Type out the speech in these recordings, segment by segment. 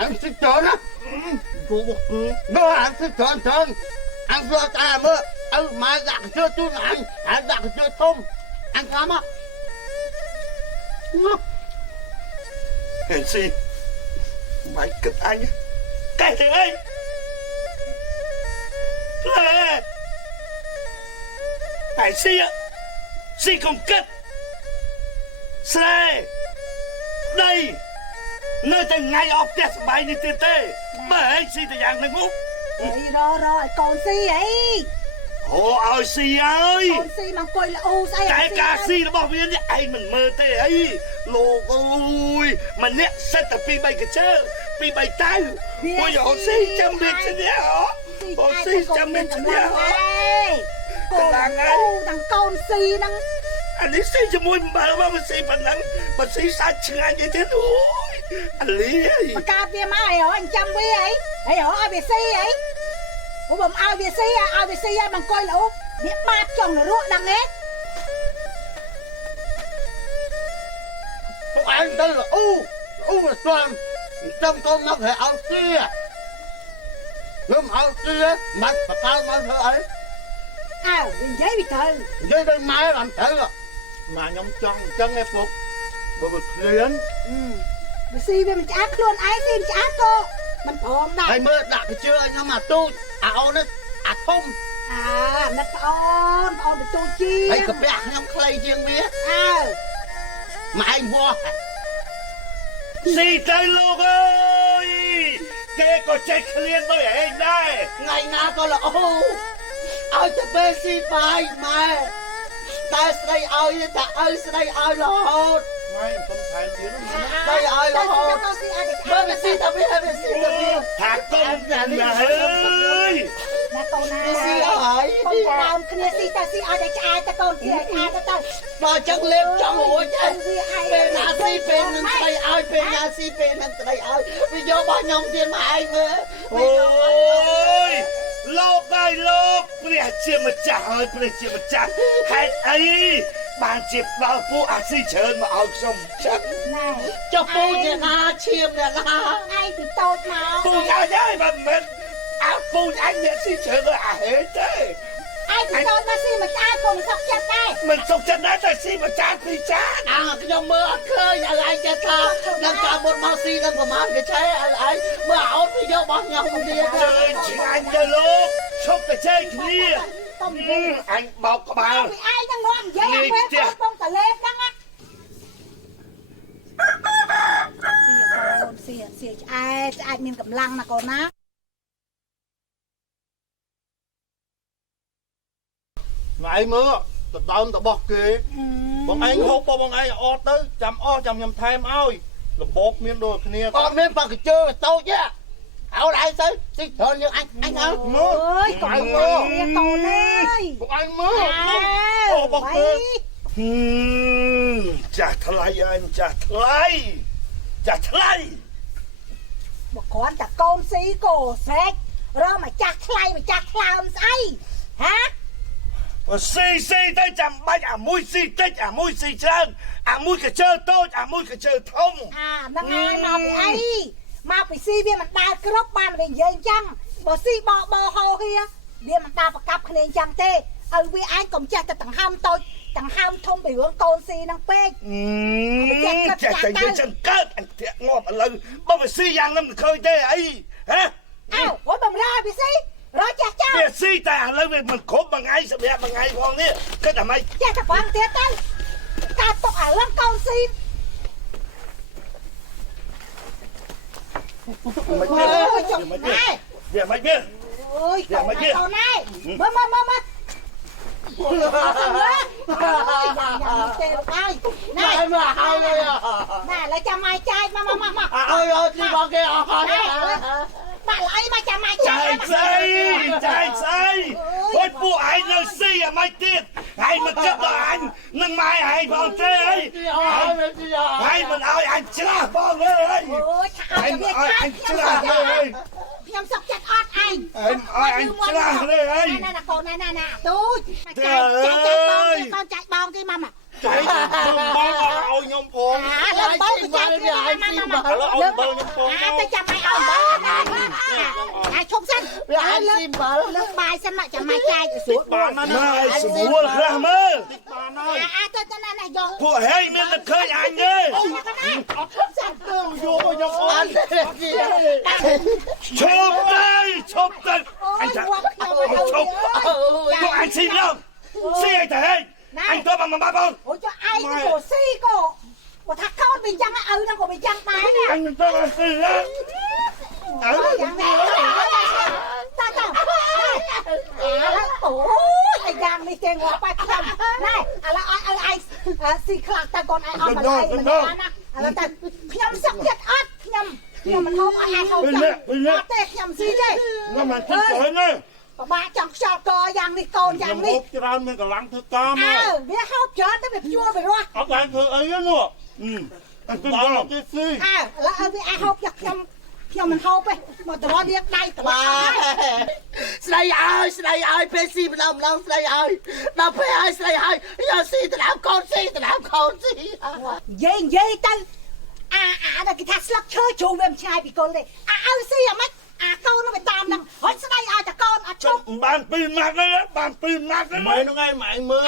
anh thích trơn á nó anh thích trơn anh vừa ta mơ mà đặt chưa tôi anh đặt chưa thông anh làm á hèn si mày kịch anh cái gì ấy lệ hèn si á si không kịch xe đây nơi ta ngay ốc chết mày đi tê tê bởi si ta dạng này ngút rồi còn si vậy ồ ơi si ơi còn si mà coi là u say cái ca si nó bảo viên anh mình mơ tê ấy lô ôi mà nè sẽ tập pi bay cái chơ pi bay tay ôi dồi si chăm biết chứ nhé hả ôi si chăm biết chứ nhé hả thằng thằng con si thằng anh ấy si cho môi mà si phần nắng mà si sát chừng anh như thế thôi anh lý ấy mà ca kia má hả anh chăm với ấy hả ai bị si ấy ủa bầm ai bị si bằng coi là biết ba chồng là ruộng đằng ấy anh đây là u là toàn trong con nó phải áo xi à nếu mà áo xi á mặt và cao mà thơ ấy mình giấy bị thơ giấy đây mai làm thơ à mà nhóm chân em phục bởi vì liền mà si về mình chát luôn ai si mình chát cô mình ôm này thầy mơ đặt chưa nhưng mà tôi áo nó thông nó ôn được tôi chi thầy cặp bạc nhóm clay riêng biết mà anh mua si tay luôn ơi cái có chạy liền với anh đây ngày nào có là ôi cho bê si phải mà ta sẽ đây ơi ta ơi sẽ đây ơi là hốt mày không thay tiếng đây ơi là hốt bê bê si ta biết bê si ta biết thả công nhà ơi là con bê si ơi con làm kia si ta si ai để cho ai ta con kia ai ta mà chẳng lên trong ủa chứ bê nà si bê nâng đây ơi bê nà si bê nâng đây ơi bây giờ bao nhông tiền mà anh nữa ôi lộc đây lộc bây giờ mà trả ơi bây giờ mà trả hết ấy bạn chịp vào phụ à si chơn mà áo sông chắc này cho phụ nè na chiêm nè na ai bị tôi mà phụ nhà nhái mà mình à phụ anh nhẹ si chơn rồi à hết đấy ai bị tôi mà si mà ai cùng sọc chân đây mình sọc chân đấy là si mà chán thì chán cái dòng mơ khơi nhà lại cho ta đang cả một bao si đang của mang cái trái ấy mơ áo bây giờ bao nhông tiền chơi chỉ anh chơi lộc chốc cái chơi kia anh bảo các bạn ai đang ngon dễ quên không cả lên đăng á xì ai miền cầm lăng mà còn á ngày mưa tập đón tập bọc kì bọn anh hốt bọn anh o tới chăm nhầm thêm ơi là bột miếng đồ kia con miếng bằng cái chơi tao chứ áo lại tới xin thôi như anh ơi ơi còn còn ơi bọn anh mưa bọc kì chả thay anh chả thay một con chặt con xí cổ xét rồi mà chặt làm say hả si tới chăm bách mũi si chân mũi cái chơi tốt mũi cái chơi thông nó ngay mà bị si viên mình đai cái rốc ban về dây chăng bỏ si bò hồ kia viên mình đai và cặp cái này chăng tê vì anh cũng chắc là thằng ham thông bị hướng con si năng pê chả thành viên chân cất anh thiệt ngon mà lần bao phải si giang năm khơi tê ấy hả ủa bầm ra bị si rồi chắc việc si ta lấy về mình khốp bằng ai sẽ biết bằng ai con nhé cái là mày chắc là quan thiệt đấy ta tộc ở lăng con si việc mày biết ôi con này mơ này mà hai đây nè lấy cho mai trai mà ôi chị bọn kia bạn lấy mà cho mai trai say ôi phụ anh là si à mày tiền hay mà cấp vào anh nâng mai hay bọn tê ấy hay mình ơi anh chưa bọn ơi anh chưa ơi nhầm sọc chặt ót anh anh chưa ơi nè con nè tôi chạy bong đi mama chạy bong ôi nhom phồn lên bong của chạy đi mama ឥឡូវអោអំបិលខ្ញុំពង តែចាំឲ្យអំបិលអាឈប់សិនវាអានស៊ីអំបិលលើកបាយសិនចាំមកចាយទៅស្រួល បានណា ម៉ែស្រួលខ្លះមើល បានហើយ ទៅណាយក ពួកហេមានតែឃើញអញទេ អត់សិនទៅយកខ្ញុំអត់ ឈប់ទៅឈប់ទៅអញចាឈប់ពួកអញស៊ីឡំស៊ីឲ្យទៅហេអញទៅមកបង អូចុះឯងក៏ស៊ីក៏បើថាកូនវាយ៉ាងឪហ្នឹងក៏វាយ៉ាងដែរណា អញមិនទៅស៊ីឡំ យ៉ាងណាតាតាអូយតែយ៉ាងនេះគេងាប់បាច់ខ្ញុំណែឥឡូវឲ្យឯងស៊ីខ្លះតែកូនឯងអត់មកឯងមិនបានណាឥឡូវតែខ្ញុំសឹកចិត្តអត់ខ្ញុំមិនហូបឲ្យឯងហូបចាអត់ទេខ្ញុំស៊ីទេ មកមកទៅណា បបាចង់ខ្យល់កយ៉ាងនេះកូនយ៉ាងនេះ ច្រើនមានកម្លាំងធ្វើការមក វាហូបច្រើនតែវាជួវារស់ អត់បានធ្វើអីទេនោះ អញទៅ ដល់ មក មកគេស៊ី ឥឡូវឲ្យវាអាចហូបយកខ្ញុំមិនហូបទេមកតរលាកដៃក្បាល ស្ដីឲ្យពេលស៊ីម្ដងស្ដីឲ្យដល់ពេលឲ្យស្ដីឲ្យយកស៊ីទៅដើមកូនស៊ីទៅដើមកូនស៊ី និយាយទៅដល់គេថាស្លឹកឈើជ្រូវាមិនឆ្ងាយពីកូនទេឲ្យស៊ីអាម៉េចកូននោះវាតាមហ្នឹងហត់ស្ដីឲ្យតែកូនអត់ជប់ បាន2ម៉ាត់ទេបាន2ម៉ាត់ទេ ម៉ែនោះឯងម៉ែមើល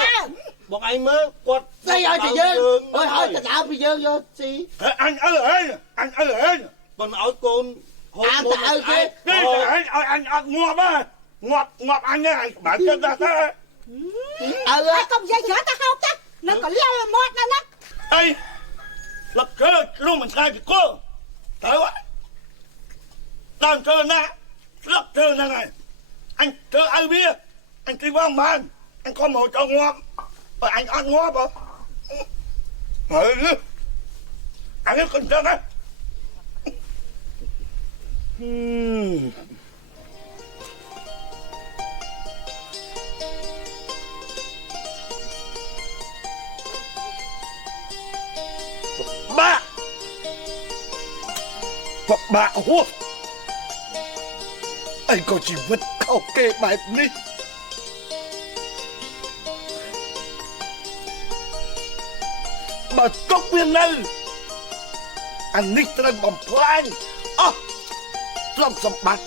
បងឯងមើលគាត់ ស្ដីឲ្យតែយើងឲ្យទៅដើមពីយើងយកស៊ី អញអើអញអើអញ មិនឲ្យកូនហូប តាមទៅឲ្យគេ គេអញឲ្យអញអត់ងាប់ហ៎ងាប់អញទេអញបានចិត្តដែរទៅ អើ ហើយកុំនិយាយច្រើនទៅហូបទៅនឹងក៏លាល់មាត់នៅហ្នឹង អីលឹកធ្វើលោកមិនឆ្ងាយពីគល់ទៅតាមធ្វើណាលឹកធ្វើហ្នឹងហើយអញធ្វើឲ្យវាអញទីវងបានអញក៏មកចង់ងាប់បើអញអត់ងាប់ហ៎ហើយអញក៏ចឹងហ៎បាក់ហួសអីក៏ជីវិតខុសគេបែបនេះបើទុកវានៅអានេះត្រូវបំផ្លាញអស់ទ្រព្យសម្បត្តិ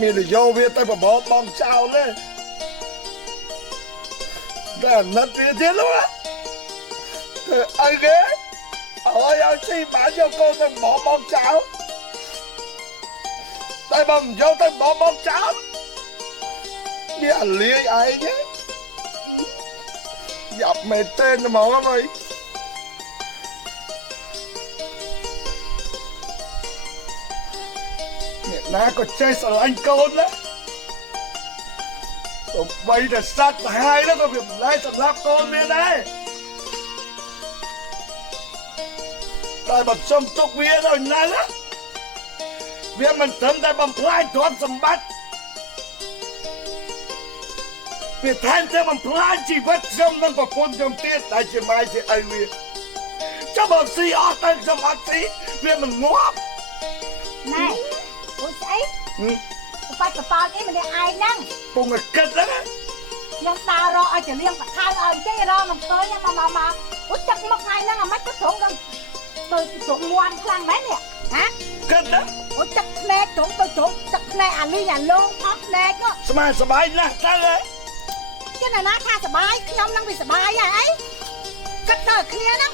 មាននយោវាទៅបបោបងចោលទេតែណាត់វាទៀតនោះអីគេឲ្យស៊ីបានយកកូនទៅបបបងចោលតែបើមិនយកទៅបបបងចោលវាអាលាយឯងយ៉ាប់មែនទេហ្មងអើយអ្នកណាក៏ចេះស្រឡាញ់កូនណាទៅបីតែសត្វសាហាយនោះក៏វាមិនដែរសម្រាប់កូនវាដែរតែបើសុំទុកវាដល់ណាវាមិនត្រឹមតែបំផ្លាញទ្រព្យសម្បត្តិវាថែមទាំងបំផ្លាញជីវិតខ្ញុំនិងប្រពន្ធខ្ញុំទៀតដែលជាម៉ែជាឪវាចាំបើស៊ីអស់ទៅខ្ញុំអត់ស៊ីវាមិនងាប់ ណែអូស្អីបាច់កប៉ាល់អីម្នាក់ឯងហ្នឹង ពងគិតហ្នឹង ខ្ញុំដើររកឲ្យចលៀងបថៅឲ្យទេរកមិនឃើញមកអូទឹកមកថ្ងៃហ្នឹងអាម៉េចក៏ត្រង់ទៅត្រង់មួនខ្លាំងមែននេះហ៎ គិតណា អូទឹកភ្នែកត្រង់ទៅត្រង់ទឹកភ្នែកអាលីអាលងអត់ភ្នែក ស្មានសบายណាស់ទៅ គេណាថាសบายខ្ញុំនឹងវាសบายហ៎អីគិតដល់គ្នាហ្នឹង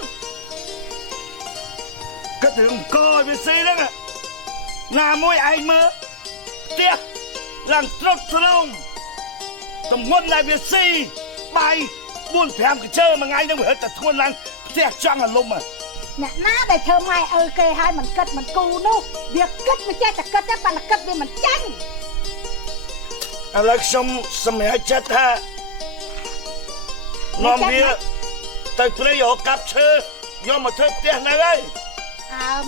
គិតរឿងកវាស៊ីហ្នឹងណាមួយឯងមើលផ្ទះឡើងត្រុតត្រង់តំងន់ដែលវាស៊ីបាយ 4-5 កញ្ជើមួយថ្ងៃហ្នឹងវាហិតតែធ្ងន់ឡើងផ្ទះចង់អាលុំ អ្នកណាដែលធ្វើម៉ែឪគេឲ្យមិនគិតមិនគូនោះវាគិតមិនចេះតែគិតទេប៉ុន្តែគិតវាមិនចាញ់ ឥឡូវខ្ញុំសម្រេចចិត្តថានាំវាទៅព្រៃរកកាប់ឈើយកមកធ្វើផ្ទះនៅហើយ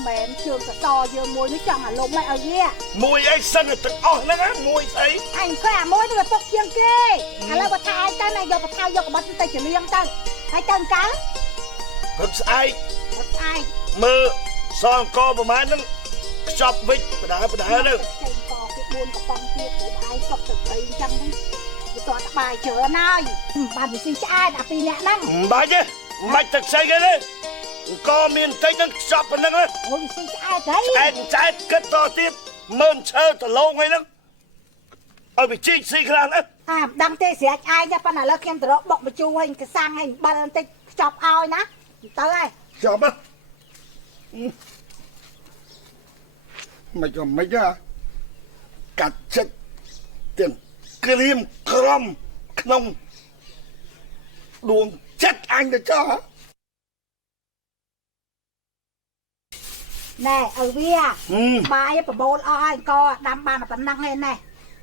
មែនជើងកសយើងមួយនេះចង់អាលុំឲ្យវា មួយអីសិនទាំងអស់ហ្នឹងមួយស្អី អញឃើញអាមួយនេះវាទុកជាងគេឥឡូវបើថាឯងទៅណាយកបថៅយកកបិតទៅចលៀងទៅហើយទៅកាល ព្រឹកស្អែក ស្អែក មើលសងកប្រហែលហ្នឹងខ្ចប់វិចបដើទៅ ចេញកគេ4កំប៉ុងទៀតព្រោះឯងសុកទៅព្រៃអញ្ចឹងហ្នឹង តោះបាយច្រើនហើយបានវាស៊ីឆ្អែតអាពីរអ្នកហ្នឹង បាច់ទេមិនទឹកស្អីគេទេក៏មានតិចនឹងខ្ចប់ប៉ុណ្ណឹង អូវាស៊ីឆ្អែតហី ឆ្អែតគិតតទៀតមើលឈើដលងអីហ្នឹងឲ្យវាជីកស៊ីខ្លះណា អាមិនដឹងទេស្រាច់ឆ្អែតប៉ុន្តែឥឡូវខ្ញុំទៅរកបុកបញ្ជូរហើយកសាំងឲ្យបាត់បន្តិចខ្ចប់ឲ្យណាទៅហើយ ចប់មិនក៏មិនដែរកាត់ចិត្តទាំងក្រៀមក្រំក្នុងដួងចិត្តអញទៅចោះ ណែឲ្យវាបាយបបូលអស់ហើយក៏ដាំបានប៉ុណ្ណឹងឯណែ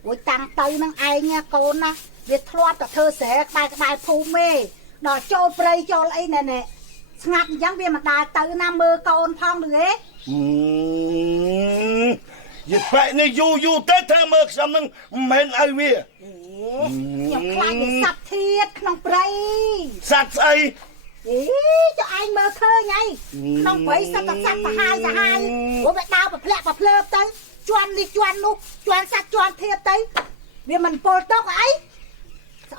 រួចតាំងទៅនឹងឯងកូនណាវាធ្លាប់តែធ្វើស្រែក្បែរភូមិទេដល់ចូលព្រៃចូលអីណែណែស្ងាត់អញ្ចឹងវាមិនដែរទៅណាមើលកូនផងឬទេ យីបែកនេះយូរទៅធ្វើមើលខ្ញុំនឹងមិនឲ្យវា ខ្ញុំខ្លាចវាសត្វធាតក្នុងព្រៃ សត្វស្អី ចុះឯងមើលឃើញអីក្នុងព្រៃសត្វសាហាវព្រោះវាដើរប្រភ្លាក់ប្រភ្លើបទៅជន់នេះជន់នោះជន់សត្វជន់ធាតទៅវាមិនពលតុកអី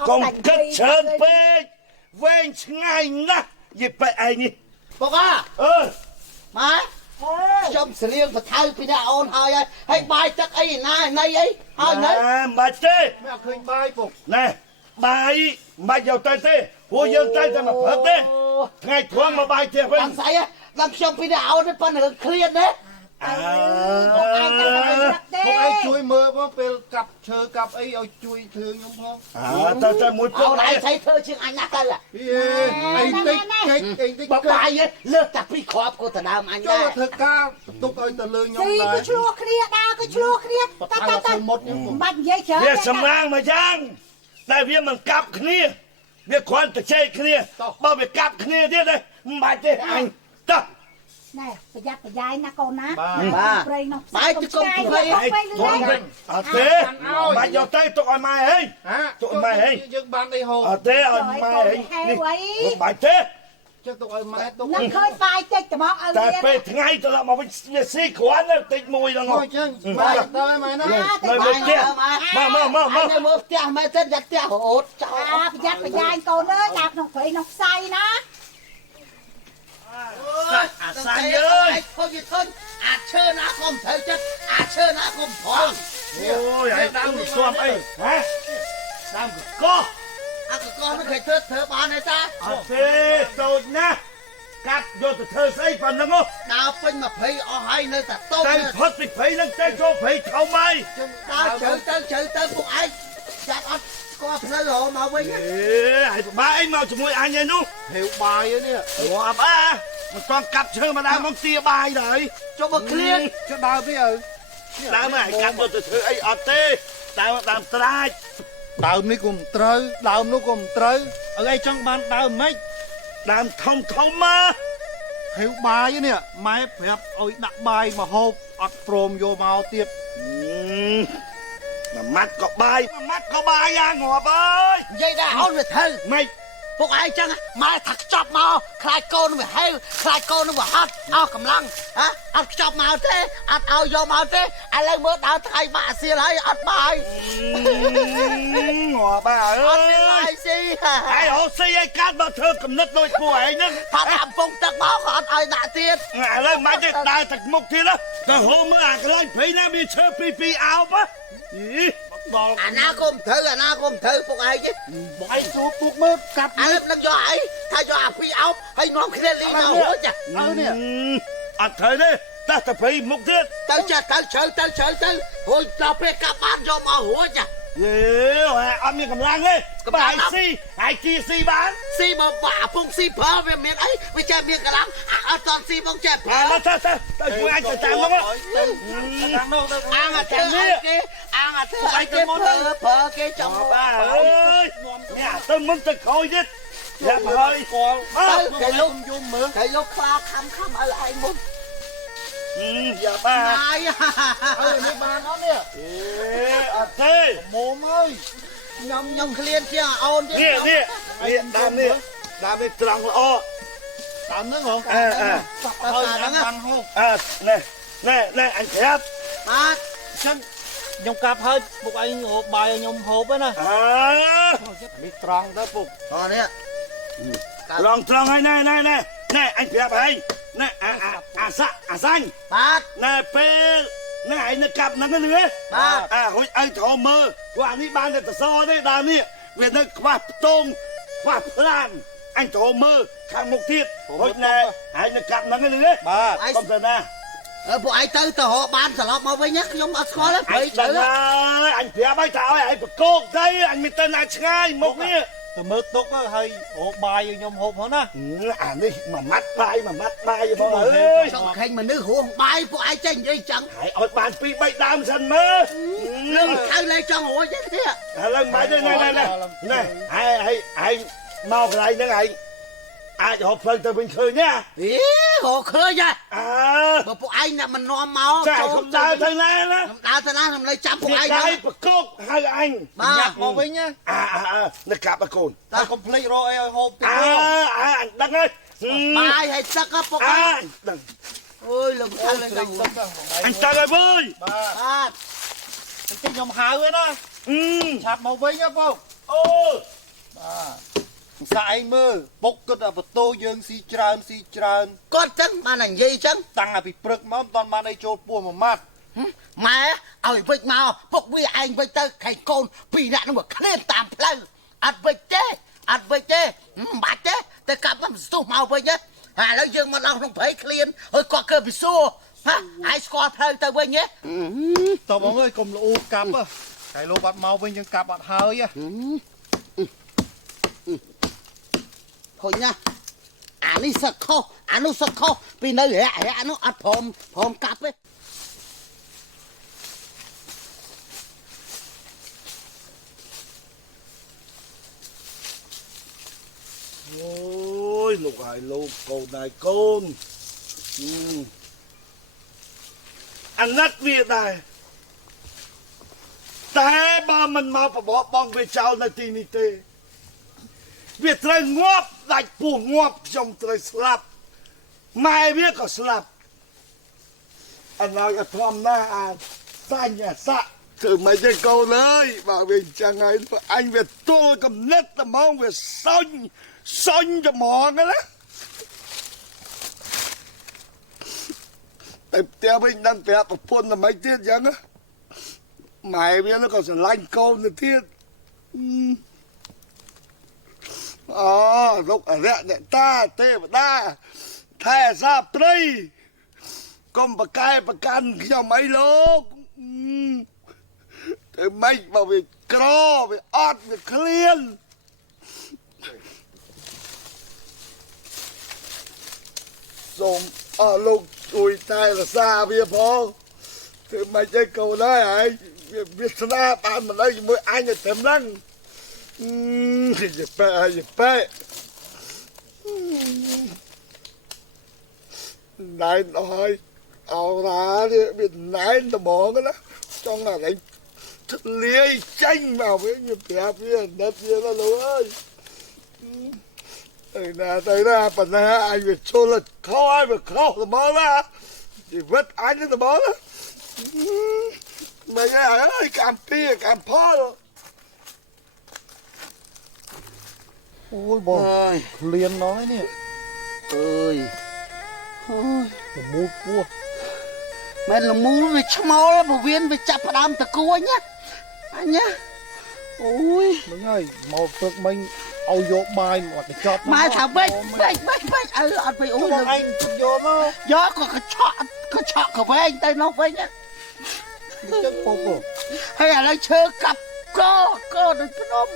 កុំគិតច្រើនពេកវែងឆ្ងាយណាស់យីបែកឯងនេះ ពុកអើម៉ែខ្ញុំស្រៀងបថៅពីអ្នកអូនហើយហើយបាយទឹកអីណានៃអីហើយនៅ មិនបាច់ទេ មិនអត់ឃើញបាយពុក ណែបាយមិនយកទៅទេព្រោះយើងទៅតែមកព្រឹកទេថ្ងៃធំមកបាយទៀតវិញ ដល់ស្អីដល់ខ្ញុំពីអ្នកអូនប៉ុណ្ណឹងឃ្លានទេ ពុកឯងជួយមើលផងពេលកាប់ឈើកាប់អីឲ្យជួយធ្វើខ្ញុំផង ទៅមួយពុ អូ ក នឯងស្អីធ្វើជាងអញណាស់ទៅ អីតិចចេញអីតិច បបាយលើកតែពីគ្រាប់ក៏ទៅដើមអញ ចូល ដែរ ធ្វើការទុកឲ្យទៅលើខ្ញុំ ស៊ី ដែរ ក៏ឆ្លោះគ្នាដើរក៏ឆ្លោះគ្នា តែទៅមុតខ្ញុំ មិនបាច់និយាយច្រើន វាសម្រាំងមកយ៉ាងតែវាមិនកាប់គ្នាវាគ្រាន់តែជែកគ្នាបើវាកាប់គ្នាទៀតទេមិនបាច់ទេអញតោះ ណែប្រយ័ត្នប្រយែងណាកូនណា បាទ ព្រៃនោះ បាយទៅកុំព្រៃ ឯងធំវិញអត់ទេបាច់យកទៅទុកឲ្យម៉ែហេ ទុកម៉ែហីយើងបានអីហូប អត់ទេឲ្យម៉ែហេនេះមិនបាច់ទេ ចុះទុកឲ្យម៉ែទុក នឹងឃើញបាយតិចត្មងឲ្យ តែ វា ពេលថ្ងៃទៅមកវិញវាស៊ីគ្រាន់តែតិចមួយហ្នឹង អញ្ចឹងបាយដល់ម៉ែណា នៅមើលផ្ទះមក នៅមើលផ្ទះម៉ែទៅយ៉ាត់ផ្ទះរហូតចោល ប្រយ័ត្នប្រយែងកូនអើយដើរក្នុងព្រៃក្នុងផ្សៃណា អាសាយអើយ ធុញធុញអាចឈើណាកុំត្រូវចិត្តអាចឈើណាកុំផង អូយឯងដើមស្គាំអីហ៎ដើមកកោះ អាកកនោះគេធ្វើបានទេតា អត់ទេតូចណាស់កាត់យកទៅធ្វើស្អីប៉ុណ្ណឹង ដើរពេញ20អស់ហើយនៅតែតូច តែផុតពីព្រៃហ្នឹងទៅចូលព្រៃធំហើយ ដើរជ្រៅទៅពួកឯងចាត់អត់ស្គាល់ផ្លូវរហូតមកវិញ អេហើយបាក់អីមកជាមួយអញឯនោះ ហេវបាយនេះ ងាប់អាមិនទាន់កាប់ឈើមកដើមមកទាបាយដែរ ចុះមកឃ្លៀន ចុះដើរវាឪ ដើមឯងកាត់យកទៅធ្វើអីអត់ទេដើមត្រាច ដើមនេះក៏មិនត្រូវដើមនោះក៏មិនត្រូវឲ្យឯងចង់បានដើមម៉េច ដើមធំមក ហេវបាយនេះម៉ែប្រាប់ឲ្យដាក់បាយមកហូបអត់ព្រមយកមកទៀត មួយម៉ាត់ក៏បាយមួយម៉ាត់ក៏បាយយ៉ាងងាប់អើយ និយាយដែរអូនវាធ្វើ ម៉េច ពួកឯងចឹងម៉ែថាខ្ចប់មកខ្លាចកូនវាហេវខ្លាចកូនវាហត់អស់កម្លាំងអត់ខ្ចប់មកទេអត់ឲ្យយកមកទេឥឡូវមើលដើរថ្ងៃបាក់សៀលហើយអត់បាយ ងាប់អើ អត់មានបាយ យ ស៊ី ហើយអូស៊ីឲ្យកាត់មកធ្វើកំណត់ដូចពួកឯងហ្នឹង ថាដាក់កំពង់ទឹកមកក៏អត់ឲ្យដាក់ទៀត ឥឡូវមិនទេដើរទឹកមុខទៀតទៅហូមមើលអាកន្លែងព្រៃណាមានឈើពីរអោបដល់ អាណាកុំធ្វើពួកឯងទេ បងឯងសួរពុកមើលកាប់ ឥឡូវនឹងយកអីថាយកអាពីរអោបហើយនាំគ្នាលីមករួច នេះ អត់ត្រូវទេតែទៅព្រៃមុខទៀត ទៅចាត់ទៅជ្រៅទៅរួចដល់ពេលកាប់បានយកមករួច យេអត់មានកម្លាំងទេបាយស៊ីហើយជីស៊ីបាន ស៊ីមកបាក់ពងស៊ីប្រើវាមានអីវាចេះមានកម្លាំងអត់តន់ស៊ីមកចេះប្រើ ទៅជួយអញទៅតាមនោះ ខាងនោះទៅ អាងអាធ្វើគេអាងអាធ្វើអីគេប្រើគេចង់ បាអើយនេះទៅមុនទៅក្រោយទៀតយ៉ាប់ហើយស្គាល់ គេលុក យំមើល គេលុកខ្លាខំឲ្យឯងមុន យ៉ាបា ហើយ នេះបានអត់នេះ អត់ទេ មុំអើយ ខ្ញុំឃ្លានជាងអូនទៀត នេះដើមនេះត្រង់ល្អ តាមហ្នឹងហ៎ អើ ហើយបានហូប ណែអញប្រាប់ បាទ ចឹង ខ្ញុំកាប់ហើយពួកឯងហូបបាយឲ្យខ្ញុំហូបណា នេះត្រង់ទៅពុក តនេះ Tròn hay nè nè nè nè anh đẹp hay nè à xanh បាទ nè pe nè anh nó cặp nó nữa hồi anh thò mơ qua ní ban để so đấy đàn ní về nó quạt tôm quạt lan anh thò mơ khang một thiết hồi nè anh nó cặp nó nữa បាទ không giờ nè ពួកឯងទៅហោបានត្រឡប់មកវិញខ្ញុំអត់ស្គាល់ទេព្រៃ anh ទៅ đừng anh đẹp ai thảo anh phải cột đây anh mới tên anh ngay một ní ទៅមើលទុកហើយហូបបាយឲ្យខ្ញុំហូបផងណា đi mà mắt bay vậy bọn ơi ចង់ខេញមនុស្សហួងបាយពួកឯងចេះនិយាយចឹង hãy ôi bàn pi bay đam sân mơ នឹងខៅលែចង់រួចទេ lần bài đây này hãy mau cái này nữa này ai hộp phân từ bình khơi nhá អេហោឃើញហ่ะ à ពួកឯងអ្នកមិននាំមក chạy không ra thằng này đó ដើរទៅណាខ្ញុំលេចាប់ពួកឯង việc đây bật cốt hai anh បា ញ៉ា ទ ប់មកវិញណា nó cặp bà cồn តែកុំភ្លេចរកអីឲ្យហូបទៀត anh đăng ơi បាយហើយទឹកពួកឯង đăng អូយលោកខៅលែចង់ anh ta ơi ơi បាទ បាទ តិចខ្ញុំហៅឯណាឆាប់មកវិញណាពុក ô បាទសាក់ឯងមើលពុកគិតថាបន្ទោយើងស៊ីច្រើន គាត់ចឹងបានតែនិយាយចឹង តាំងពីព្រឹកមកមិនតាន់បានឲ្យចូលពោះមួយម៉ាត់ ម៉ែឲ្យវិចមកពុកវាឯងវិចទៅខៃកូនពីរនាក់នោះមកឃ្លានតាមផ្លូវអត់វិចទេមិនបាច់ទេតែកាប់មកស្ទុះមកវិញឥឡូវយើងមកដល់ក្នុងព្រៃឃ្លានហើយគាត់កើពីសួរហ่ะឯងស្គាល់ផ្លូវទៅវិញទេ តបងអើយកុំល្អូកាប់ហើយលោកបាត់មកវិញយើងកាប់អត់ហើយ ហុញណាអានេះសឹកខុសអានោះសឹកខុសពីនៅរយៈនោះអត់ព្រមកាប់ទេ ôi lục hải lục cầu này côn ăn nát việc này ta ba mình mau phải bỏ bong về cháu này tì nì tê việc trời ngóp đạch bù ngóp trong trời slap mai biết có slap anh nói cái thom na xa nhà xa từ mấy cái câu đấy bảo mình chẳng ai anh về tôi cầm nét tầm mong về xanh cho mò cái đó em theo mình đang theo một phun là mấy tiết chẳng á mày biết nó còn sẽ lanh câu nữa tiết lúc ở rẽ để ta tê mà ta thè ra play con bà can cho mấy lúc thì mấy bảo về cro về ót về clean xong lúc ui tay là xa bia phong thì mày chơi cầu đó hả biết ra bạn mà đây mới anh là tém răng dịp bê này nói ảo ra đi biết nãy nó bỏ cái đó trong là đánh thật lia chanh vào với như đẹp với đất kia đó luôn ơi tới ra phần này anh phải cho là khó ai phải khó là bó ra thì vứt anh là bó đó mày nghe ơi cảm pia cảm phó rồi អូយបងឃ្លានមកនេះ អើយ ល្មូតពោះ មិនលមូលវាឆ្មោលពវៀនវាចាប់ផ្ដើមតគួញណាអញណាអូយ មិញហើយមកព្រឹកមិញឲ្យយកបាយមកកញ្ចប់ ម៉ែថាបេចអត់ទៅអូយ បងឯងយកមក យកក៏កឆក់ក៏វែងទៅនោះវិញណា ចឹងពុក ហើយឥឡូវឈើកាប់កដូចភ្នំ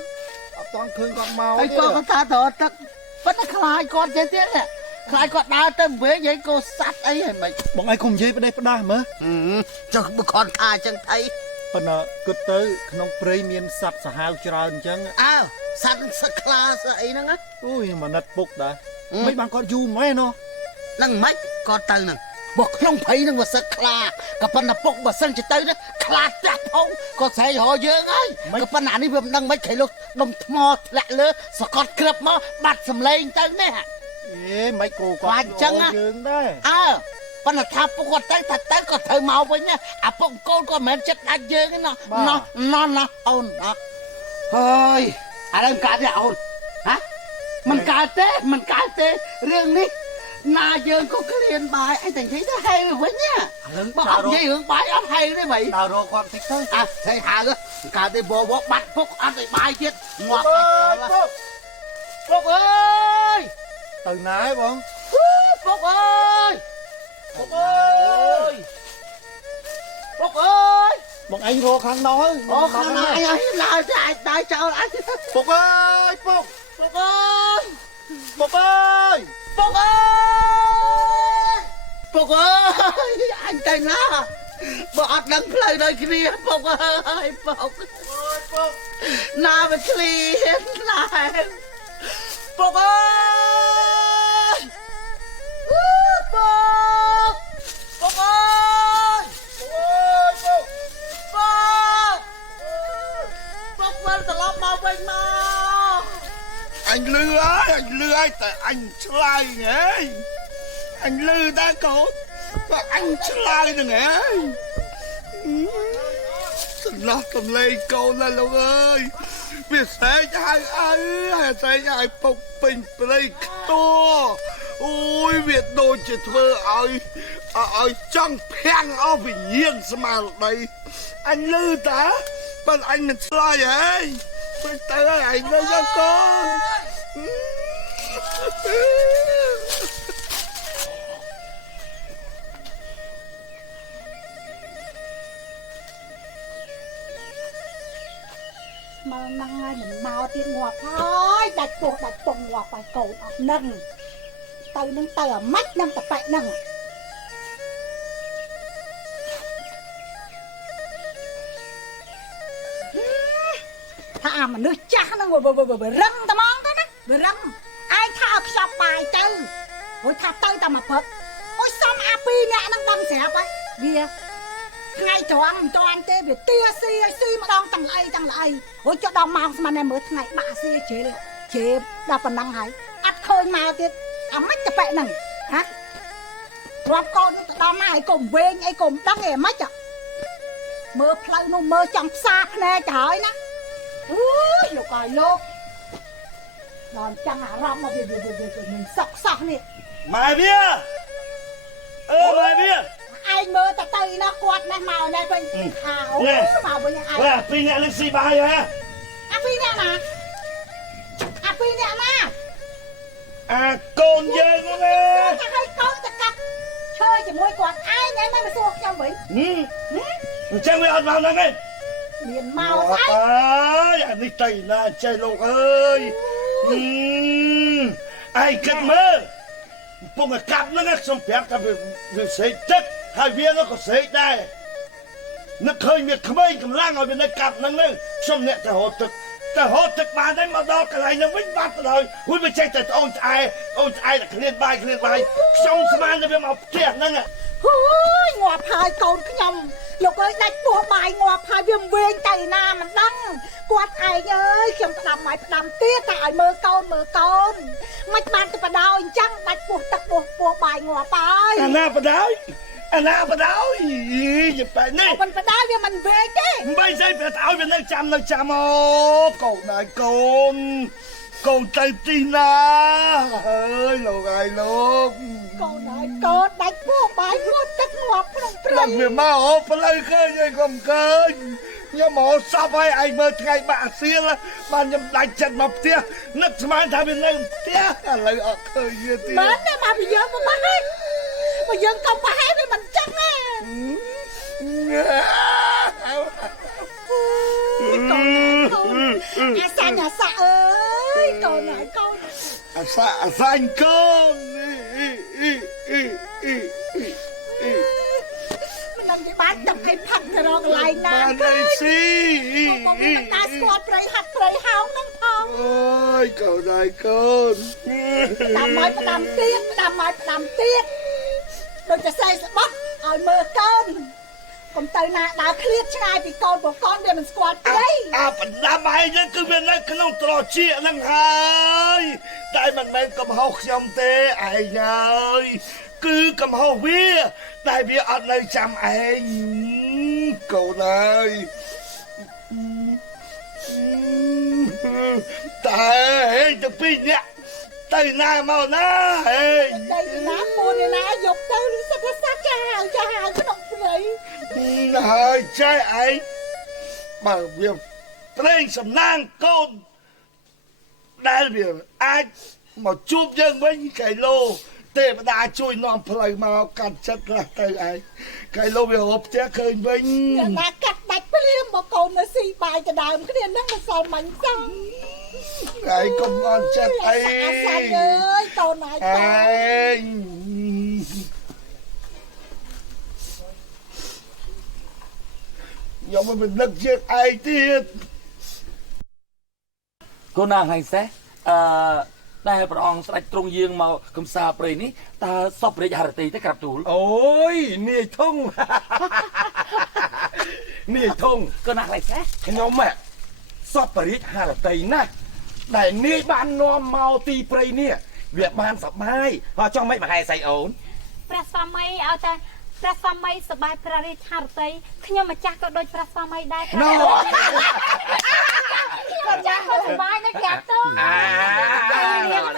អត់តន់ឃើញគាត់មក ហើយគាត់ថាទៅទឹកប៉ុន្តែខ្លាចគាត់ទៀតខ្លាចគាត់ដើរទៅវិញហើយកោសัตว์អីហើយមិន បងឯងកុំនិយាយផ្ដេសផ្ដាស់មើល ចុះបើគាត់ថាអញ្ចឹងថៃ ប៉ុន្តែគិតទៅក្នុងព្រៃមានសត្វសាហាវច្រើនអញ្ចឹង អើសัตว์សឹកខ្លាស្អីហ្នឹង អូយមកណិតពុកដែរមិនបានគាត់យូរម៉េះណោះ ហ្នឹងមិនគាត់ទៅហ្នឹងបើក្នុងព្រៃហ្នឹងវាសឹកខ្លាក៏ប៉ុន្តែពុកបើសិនជាទៅខ្លាចាស់ផងគាត់ស្រែករយើងហើយក៏ប៉ុន្តែអានេះវាមិនដឹងមិនខៃលុះដុំថ្មធ្លាក់លើសកត់ក្រឹបមកបាត់សម្លេងទៅនេះ អេមិនគោគាត់យើងដែរ អើ ប៉ុន្តែថាពុកគាត់ទៅថាទៅក៏ត្រូវមកវិញណាអាពុកកូនក៏មិនមែនចិត្តដាច់យើងទេណោះណោះអូនណាហើយអានេះកើតទេអូនហ៎មិនកើតទេរឿងនេះណាយើងក៏ក្លៀនបាយអីតែនិយាយទៅហេវិញណាបើអត់និយាយរឿងបាយអត់ហេទេបី ដល់រកគាត់តិចទៅ អាហេហៅកើតទេបបបាត់ពុកអត់ឲ្យបាយទៀតងាប់ ពុកអើយទៅណាហើយបង ពុកអើយ ពុកអើយ ពុកអើយ បងឯងរកខាងនោះហើយ អូខាងណាអញឡើយតែអាចដើរចោលអញ ពុកអើយពុក ពុកអើយ ពុកអើយ ពុកអើយពុកអើយអញទៅណាបើអត់ដឹងផ្លូវដូចគ្នាពុកអើយពុក ពុក ណាវាឆ្លៀនណាពុកអើយពុកពុកអើយ ពុក ពុកវិលត្រឡប់មកវិញមក អញលឺហើយតែអញឆ្លើយហ្នឹងអញលឺដែរកូនតែអញឆ្លើយហ្នឹងហើយសំឡោះកំលេងកូនណាលោកអើយវាស្រែកហៅហើយស្រែកឲ្យពុកពេញព្រៃខ្ទួអូយវាដូចជាធ្វើឲ្យចង់ភាំងអស់វិញ្ញាណស្មារតីអញលឺតាបើអញមិនឆ្លើយហើយទៅទៅហើយឯងនៅយកកូន មើលហ្នឹងហើយមិនមកទៀតងាប់ហើយដាច់ពោះដាច់ពងងាប់ហើយកូនអត់នឹងទៅនឹងទៅអាម៉េចនឹងតប៉ែកហ្នឹងថាអាមនុស្សចាស់ហ្នឹងវារឹងត្មងទៅណាវារឹងឯងថាឲ្យខ្ចប់បាយទៅរួចថាទៅតែមកព្រឹកអូយសំអាពីរអ្នកហ្នឹងដឹងស្រាប់ហើយវាថ្ងៃត្រង់មិនតាន់ទេវាទាស៊ីម្ដងទាំងអីរួចចុះដល់ម៉ោងស្មានតែមើលថ្ងៃបាក់ស៊ីជ្រាបដល់ប៉ុណ្ណឹងហើយអត់ឃើញមកទៀតអាម៉េចតប៉ែហ្នឹងហ៎រាប់កូនទៅដល់ណាឲ្យកុំវែងអីកុំដឹងអីអាម៉េចមើលផ្លូវនោះមើលចង់ផ្សារភ្នែកទៅហើយណាអូយលោកអើយលោកដល់ចាំអារម្មណ៍មកវាមិនសក់សោះនេះ ម៉ែវាម៉ែវា ឯងមើលទៅណាគាត់ណេះមកណេះវិញខោមកវិញឯង វ៉ាពីរអ្នកនឹងស៊ីបាយហ៎ អាពីរអ្នកណាអាកូនយើងហ្នឹងណា តែឲ្យកូនទៅកាប់ឈើជាមួយគាត់ឯងមិនមកសួរខ្ញុំវិញ អញ្ចឹងវាអត់មកហ្នឹងទេ មានមកស្អី អើយអានេះទៅណាចេះលោកអើយឯងគិតមើលពុំកាប់ហ្នឹងខ្ញុំប្រាប់ថាវាសេកទឹកហើយវានោះក៏សេកដែរនឹកឃើញវាក្មេងកម្លាំងឲ្យវានៅកាប់ហ្នឹងខ្ញុំអ្នកទៅរត់ទឹកបានតែមកដល់កន្លែងហ្នឹងវិញបាត់ទៅហើយហួយវាចេះតែអូនឆ្អែតែឃ្លានបាយខ្ញុំស្មានតែវាមកផ្ទះហ្នឹង ហូយងាប់ហើយកូនខ្ញុំលោកអើយដាច់ពោះបាយងាប់ហើយវាវែងទៅណាមិនដឹងគាត់ឯងអើយខ្ញុំផ្ដាំឲ្យផ្ដាំទៀតតែឲ្យមើលកូនមិនបានទៅបដោអញ្ចឹងដាច់ពោះទឹកពោះបាយងាប់ហើយ អាណាបដ ாய் យប៉ែនេះ មិនបដោវាមិនវែងទេ មិនស្អីប្រតឲ្យវានៅចាំអូកូនហើយកូនកូនទៅទីណាអើយលោកហើយក ូនហើយកូនដាច់ពោះបាយងាប់ទឹកងាប់ក្នុងព្រៃ ឡើងវាមកអូផ្លូវឃើញឯងកុំឃើញខ្ញុំមកសពឲ្យឯងមើលថ្ងៃបាក់សៀលបានខ្ញុំដាច់ចិត្តមកផ្ទះនឹកស្មានថាវានៅផ្ទះឥឡូវអត់ឃើញវាទៀត មែនទេមកពីយើងមកបាត់ហើយមកយើងកុំប្រហែលវាមិនចឹងទេ កូនអាសាញ់អើយកូនហើយកូន អាសាញ់កូន មិនដឹងពីបានទឹកឲ្យផឹកទៅរកកន្លែងណា បាន ទេ អីស៊ី កូនមិនតាស្គាល់ព្រៃហាត់ព្រៃហោងហ្នឹងផង អូយកូនហើយកូន តាមមកផ្ដាំទៀតដូចจะសេស្បត់ឲ្យមើលកូនកុំទៅណាដើរឃ្លាតឆ្ងាយពីកូនព្រោះកូនវាមិនស្គាល់ព្រៃ អាបណ្ដាំឯងហ្នឹងគឺវានៅក្នុងត្រចៀកហ្នឹងហើយតែមិនមែនកំហុសខ្ញុំទេឯងហើយ គឺកំហុសវាតែវាអត់នៅចាំឯងកូនអើយតែហេទៅពីរនាក់ទៅណាមកណាហេ đây là mua này ná dục tao đi sát cha hàng cái động này ហើយចែកឯងបើវាប្រេងសំណាងកូនដែលវាអាចមកជួបយើងវិញកៃឡូទេវតាជួយនាំផ្លូវមកកាត់ចិត្តខ្លះទៅឯងកៃឡូវាហូបផ្ទះឃើញវិញ ná cắt đạch với liêm một con nó xì bài cái đàm cái điện nó sao mạnh xong ឯងកុំអន់ចិត្តអី Xanh ơi tao này ឯ tao ងយកមកមិននឹកជាឯងទៀត cô nàng hành xe đại bà ông sẽ trung dương màu cầm xa bầy ní ta sắp bầy hà tì tới cặp tủ ôi nì thông nì thông cô nàng hành xe nhóm mẹ sắp bầy hà tì nè đại nì bạn nó màu tì bầy nè việc bạn sắp mai họ cho mấy mà hay say ổn ព្រះស្វាមីឲ្យតែព្រះស្វាមីសប្បាយព្រះរាជហឫទ័យខ្ញុំម្ចាស់ក៏ដូចព្រះស្វាមីដែរ no ម្ចាស់ក៏សប្បាយណាស់ក្រាបទូល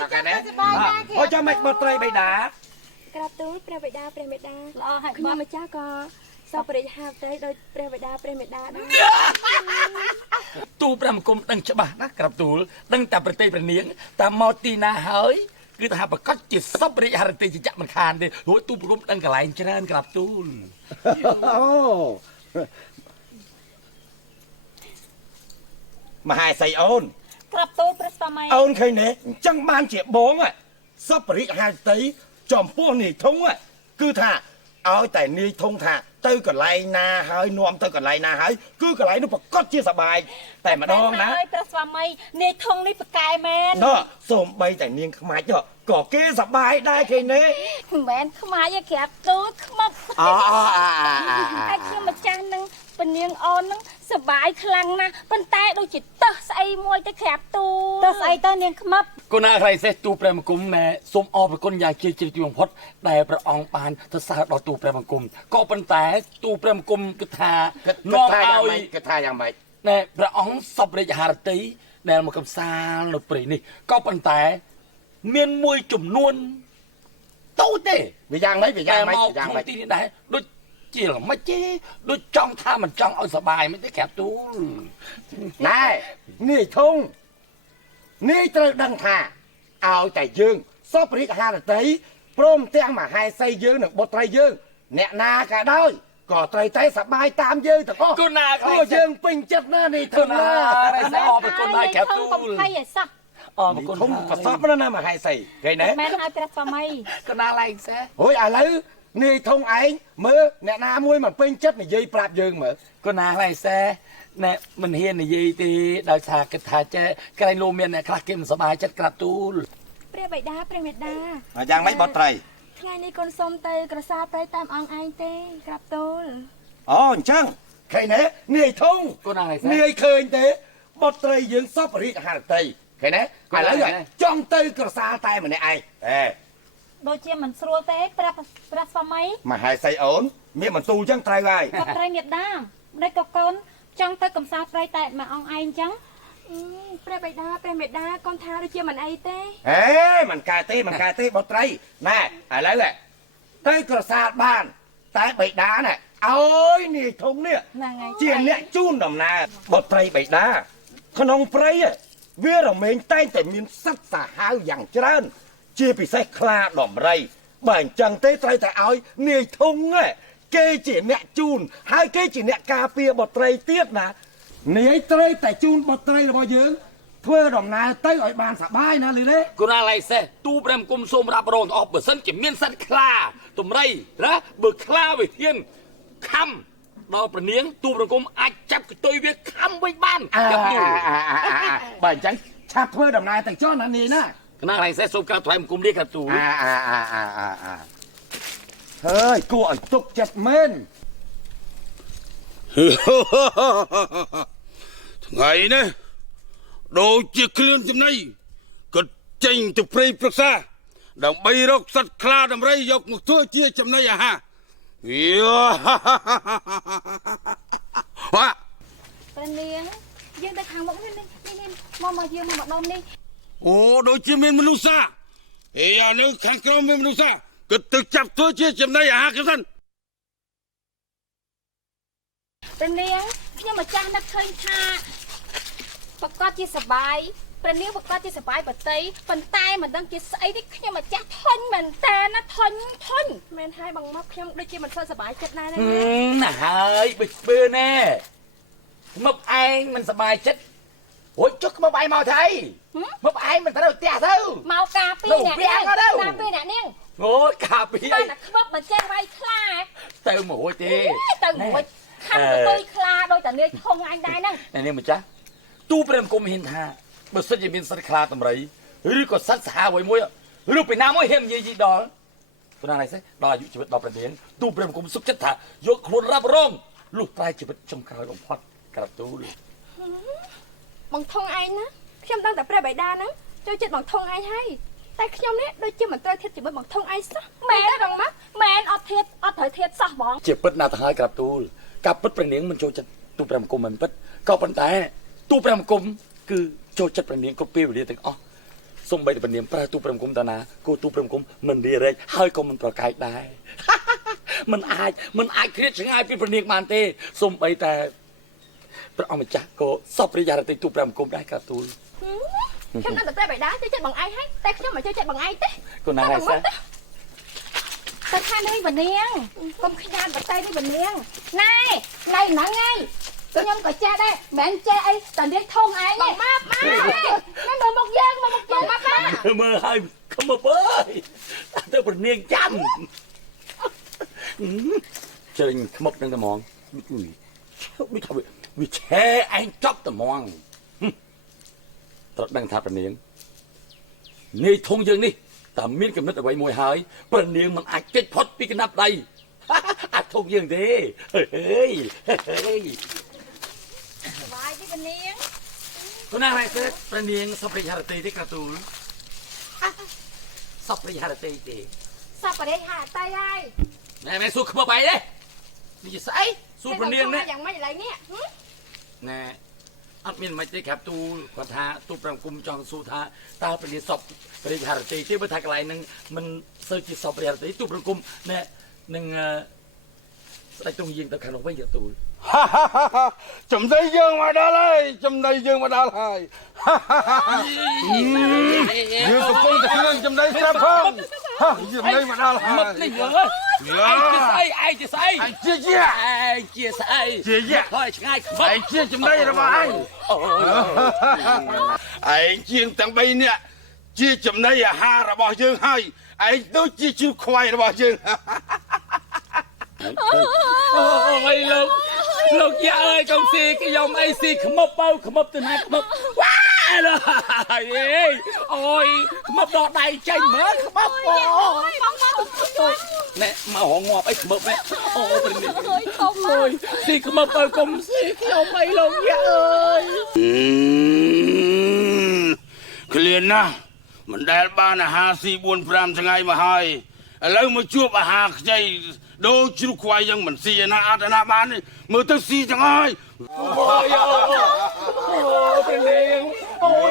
đó cái này họ cho mấy bật tray bầy đá ក្រាបទូលព្រះបិតាព្រះមេតា ល្អហើយ ខ្ញុំម្ចាស់ក៏សពរិទ្ធហាទៅដោយព្រះបិតាព្រះមេតាដែរ tu prem kum đăng cho bà nát cặp tủ đăng tập bầy tây bầy niếng ta mau tì na hơi cứ ta bà có chỉ sắp bầy hà tì chỉ chạm mình khan đi rồi tu kum đăng cả lại cho nên cặp tủ mà hay say ổn ក្រាបទូលព្រះស្វាមី ổn khay nè chẳng ban chỉ bốn à sắp bầy hà tì chòm pua nì thông à cứ thà ôi tại nì thông thà tư còn lại na hơi nuông tư còn lại na hơi cứ còn lại nó bà có chia sẻ bài tại mà đón ណា ná ហើយព្រះស្វាមីនាយធុងនេះប្រកែមែន đó xôm bay tại niên không ai cho có kế sập bài đây kì nè មិនមែនខ្មាយទេក្រាបទូលខ្មាប់ហើយខ្ញុំម្ចាស់នឹងពនាងអូននឹងសប្បាយខ្លាំងណាស់ប៉ុន្តែដូចជាតើស្អីមួយទៅក្រាបទូលតើស្អីទៅនាងខ្មាប់ cô nàng hay xe tu prem kum nè xôm o với con nhà chia chia tiêu phật đại bà ông bàn ta sao đó tu prem kum có vấn té tu prem kum cái thà nó ao cái thai yang mày nè bà ông sắp bầy hà tì nè một cầm xa nó bầy ní có vấn té miên môi chùm nuôn tâu tê bị giang mấy bịแต่ giang mấy มอง bị giang ของ mấy ที่นี่ได้ด้วยจีหรอไม่เจ้ด้วยจ้องท่ามันจ้องเอาสบายไม่ได้แคบตู้ này nì thung nì trời đăng thà ao tại dương shop riết hà là tí prom tiếng mà hai xây dương được bột trai dương nè na cả đôi có trai tay sập bài tam dương thật có กูนาใคร có dương pin chất na nì กู thung นา na อะไรจะออกเป็นคนได้แคบตู้ ធុងកំភៃឲ្យសោះ ออกเป็น nì คน thung có shop nó na mà hai xây cái មិន nè មែនឲ្យព្រះស្វាមី กูนาอะไรแซ่ ôi à lấy nì thung ấy mơ nè na muôi mà pin chất này dây prap dương mở กูนาอะไรแซ่เนี่ยมันเฮียนในยี่ตีดาวชากระทาเจ้กระไรโลเมียนเนี่ยคลาเกมสบายจัดกระตู้ ព្រះបិតាព្រះមេតា giang mấy bột trai ថ្ងៃនេះកូនសុំទៅក្រសាទៅតាមអង្គឯងទេក្រាបទូល ồ chăng cái nè nì thung กูนาอะไรแซ่ นี่เคยเตะบอตรยืนซอบริหารตีเคยนะอะไรเลยจ้องตื้อกระซาตายมันในไอ ដូចជាមិនស្រួលទេព្រះស្វាមី มาหายใส่โอนเมียมันตูจังตายไง ក៏ត្រូវមេដាម្ដេចក៏កូនចង់ទៅកំសាន្តព្រៃតែមួយអង្គឯងអញ្ចឹង ព្រះបិតាព្រះមេតាកូនថាដូចជាមិនអីទេ เอ้มันกายเตะบอตรน่ะอะไรเลยตื้อกระซาบ้านตายใบดาเนี่ยเอานี่ทงเนี่ย ហ្នឹងហើយ เจียนเนี่ยจูนดำนาบอตรใบดาขนมไพรอ่ะเวียเราเมงใต้แต่มีสัตว์สาหาวอย่างเจริญเจียไปใส่คลาดอมไรบ่ายจังเต้ไตรแต่เอานี่ทงอ่ะเกจีเนี่ยจูนให้เกจีเนี่ยกาเปียบอตรเตี้ยนะนี่ไตรแต่จูนบอตรเราบ่ยืงเพื่อดำนาเต้อ่อยบานสบายนะเลยเด้ กูนาอะไรแซ่ตู้เปรมกุมส้มรับรองออกเบอร์เส้นเก็บเมียนสันคลาตุ่มไรนะเบิกคลาไปเทียนคำเราประเนียงตู้เปรมกุมอาจจับตัวเวียคำไว้บ้านจับอยู่ บ่ายจังชักเพื่อดำนาแต่จ้อนั่นนี่นะ กูนาอะไรแซ่ส้มกระถอยมันกุมเรียกกระตู เฮ้ยกูไอ้ตุกจัดเม่น ថ្ងៃនេះដូចជាគ្លឿនចំណៃក៏ចេញទៅព្រៃប្រឹក្សា ដើម្បីរកសត្វខ្លាដំរីយកមកធ្វើជាចំណីអាហារយោហ่า ព្រះនាងយើងទៅខាងមុខនេះមកយើងមកម្ដុំនេះ អូដូចជាមានមនុស្សសាអេអានៅខាងក្រោមមានមនុស្សសាគិតទៅចាប់ធ្វើជាចំណីអាហារគេសិន ព្រះនាងខ្ញុំម្ចាស់នឹកឃើញថាប្រកាសជាសបាយព្រះនាងប្រកាសជាសបាយបតីប៉ុន្តែមិនដឹងជាស្អីទេខ្ញុំម្ចាស់ធន់មែនតើណាធន់មែនហើយបងមកខ្ញុំដូចជាមិនសូវសបាយចិត្តដែរណា ណាហើយបិទបឿណែមកឯងមិនសบายចិត្តអូចុះមកឯងមកថៃមកឯងមិនត្រូវផ្ទះទៅ មកការពីអ្នកនាងការពីអ្នកនាង អូការពីអី តែខ្វប់មិនចេះវាយខ្លា ទៅមករួចទេ ទៅមួយខំទៅខ្លាដោយតែនាយធំអញដែរហ្នឹង នេះម្ចាស់ទូព្រះគុំហ៊ានថាបើសិនជាមានសត្វខ្លាតម្រៃឬក៏សត្វសាហាវមួយឬពីណាមួយហ៊ាននិយាយដល់ព្រោះណានេះដល់អាយុជីវិតដល់ព្រះនាងទូព្រះគុំសុខចិត្តថាយកខ្លួនរ៉ាប់រងលុះត្រាជីវិតចុងក្រោយបំផុតក្រាបទូល បងធំឯងណាខ្ញុំដឹងតែព្រះបិតាហ្នឹងចូលចិត្តបងធំឯងហើយតែខ្ញុំនេះដូចជាមិនត្រូវធៀបជាមួយបងធំឯងសោះមែនទេបងមកមែនអត់ធៀបអត់ត្រូវធៀបសោះបង ជាពិតណាស់ទៅហើយក្រាបទូលការពិតព្រះនាងមិនចូលចិត្តទូព្រះគុំមិនពិតក៏ប៉ុន្តែទូព្រះគុំគឺចូលចិត្តព្រះនាងគ្រប់ពេលវេលាទាំងអស់សូម្បីតែព្រះនាងប្រើទូព្រះគុំតាណាគូទូព្រះគុំមិនរីរែកហើយក៏មិនប្រកែកដែរមិនអាចគ្រៀតឆ្ងាយពីព្រះនាងបានទេសូម្បីតែព្រះអង្គម្ចាស់ក៏សពរិយារតីទូព្រះគុំដែរក្រាបទូល ខ្ញុំដឹងតែព្រះបិតាចូលចិត្តបងឯងហើយតែខ្ញុំមិនចូលចិត្តបងឯងទេ គូណាហើយសោះ តែខាងនេះបនាងកុំខ្ញានបតីនេះបនាងណែណៃហ្នឹងឯងខ្ញុំក៏ចេះដែរមិនចេះអីតែនាងធំឯងបងម៉ាប់ណែមើលមកយើងមកម៉ាប់ មើលឲ្យខំមើលទៅព្រះនាងចាំជ្រិញខ្មុកនឹងតែហ្មងដូចថាវាឆែឯងចប់តែហ្មងត្រូវដឹងថាព្រះនាងនាយធំយើងនេះតែមានកំណត់អ្វីមួយហើយព្រះនាងមិនអាចគេចផុតពីកណាប់ដៃអាចធំយើងទេហេយ សบายទេបនាង គូណាហើយទេព្រះនាងសពរិយារតីទេក្រាទូលសពរិយារតីទេស ពរិយហាតៃហើយ ណែមែនសួរខ្មោចបាយទេនេះជាស្អីសួរព្រះនាងនេះ យ៉ាងម៉េចឥឡូវនេះ ណែអត់មានមិនទេក្រាបទូលគាត់ថាទូព្រះគុំចង់សួរថាតើព្រះនាងសពរិយារតីទេបើថាកន្លែងហ្នឹងមិនសូវជាសពរិយារតីទូព្រះគុំណែនឹងស្ដេចទ្រង់យាងទៅខាងនោះវិញក្រាបទូល ចំណីយើងមកដល់ហើយចំណីយើងមកដល់ហើយយើងកំពុងតែគ្រឿងចំណីស្រាប់ផងចំណីមកដល់ហើយ មកនេះយើងឯងជាស្អីឯងជាស្អី ឯងជាស្អី ហើយឆ្ងាយខ្មោច ឯងជាចំណីរបស់ឯងឯងជាងទាំង3នាក់ជាចំណីអាហាររបស់យើងហើយឯងដូចជាជ្រូកខ្វាយរបស់យើង អូយលោកយ៉ាអើយកុំស៊ីខ្ញុំអីស៊ីខ្មុបបើខ្មុបទៅណាខ្មុបវ៉ាហើយអូយខ្មុបដកដៃចេញមើលខ្មុបណែមកហងាប់អីខ្មុបណែអូព្រមអូយស៊ីខ្មុបបើកុំស៊ីខ្ញុំអីលោកយ៉ាអើយ ក្លៀនណាស់មិនដែលបានអាហារស៊ី4 5ថ្ងៃមកហើយឥឡូវមកជួបអាហារខ្ចីដូចជ្រូកខ្វាយយ៉ាងមិនស៊ីណាអត់ណាបានមើលទៅស៊ីទាំងអស់ អូយព្រះនាងអូយ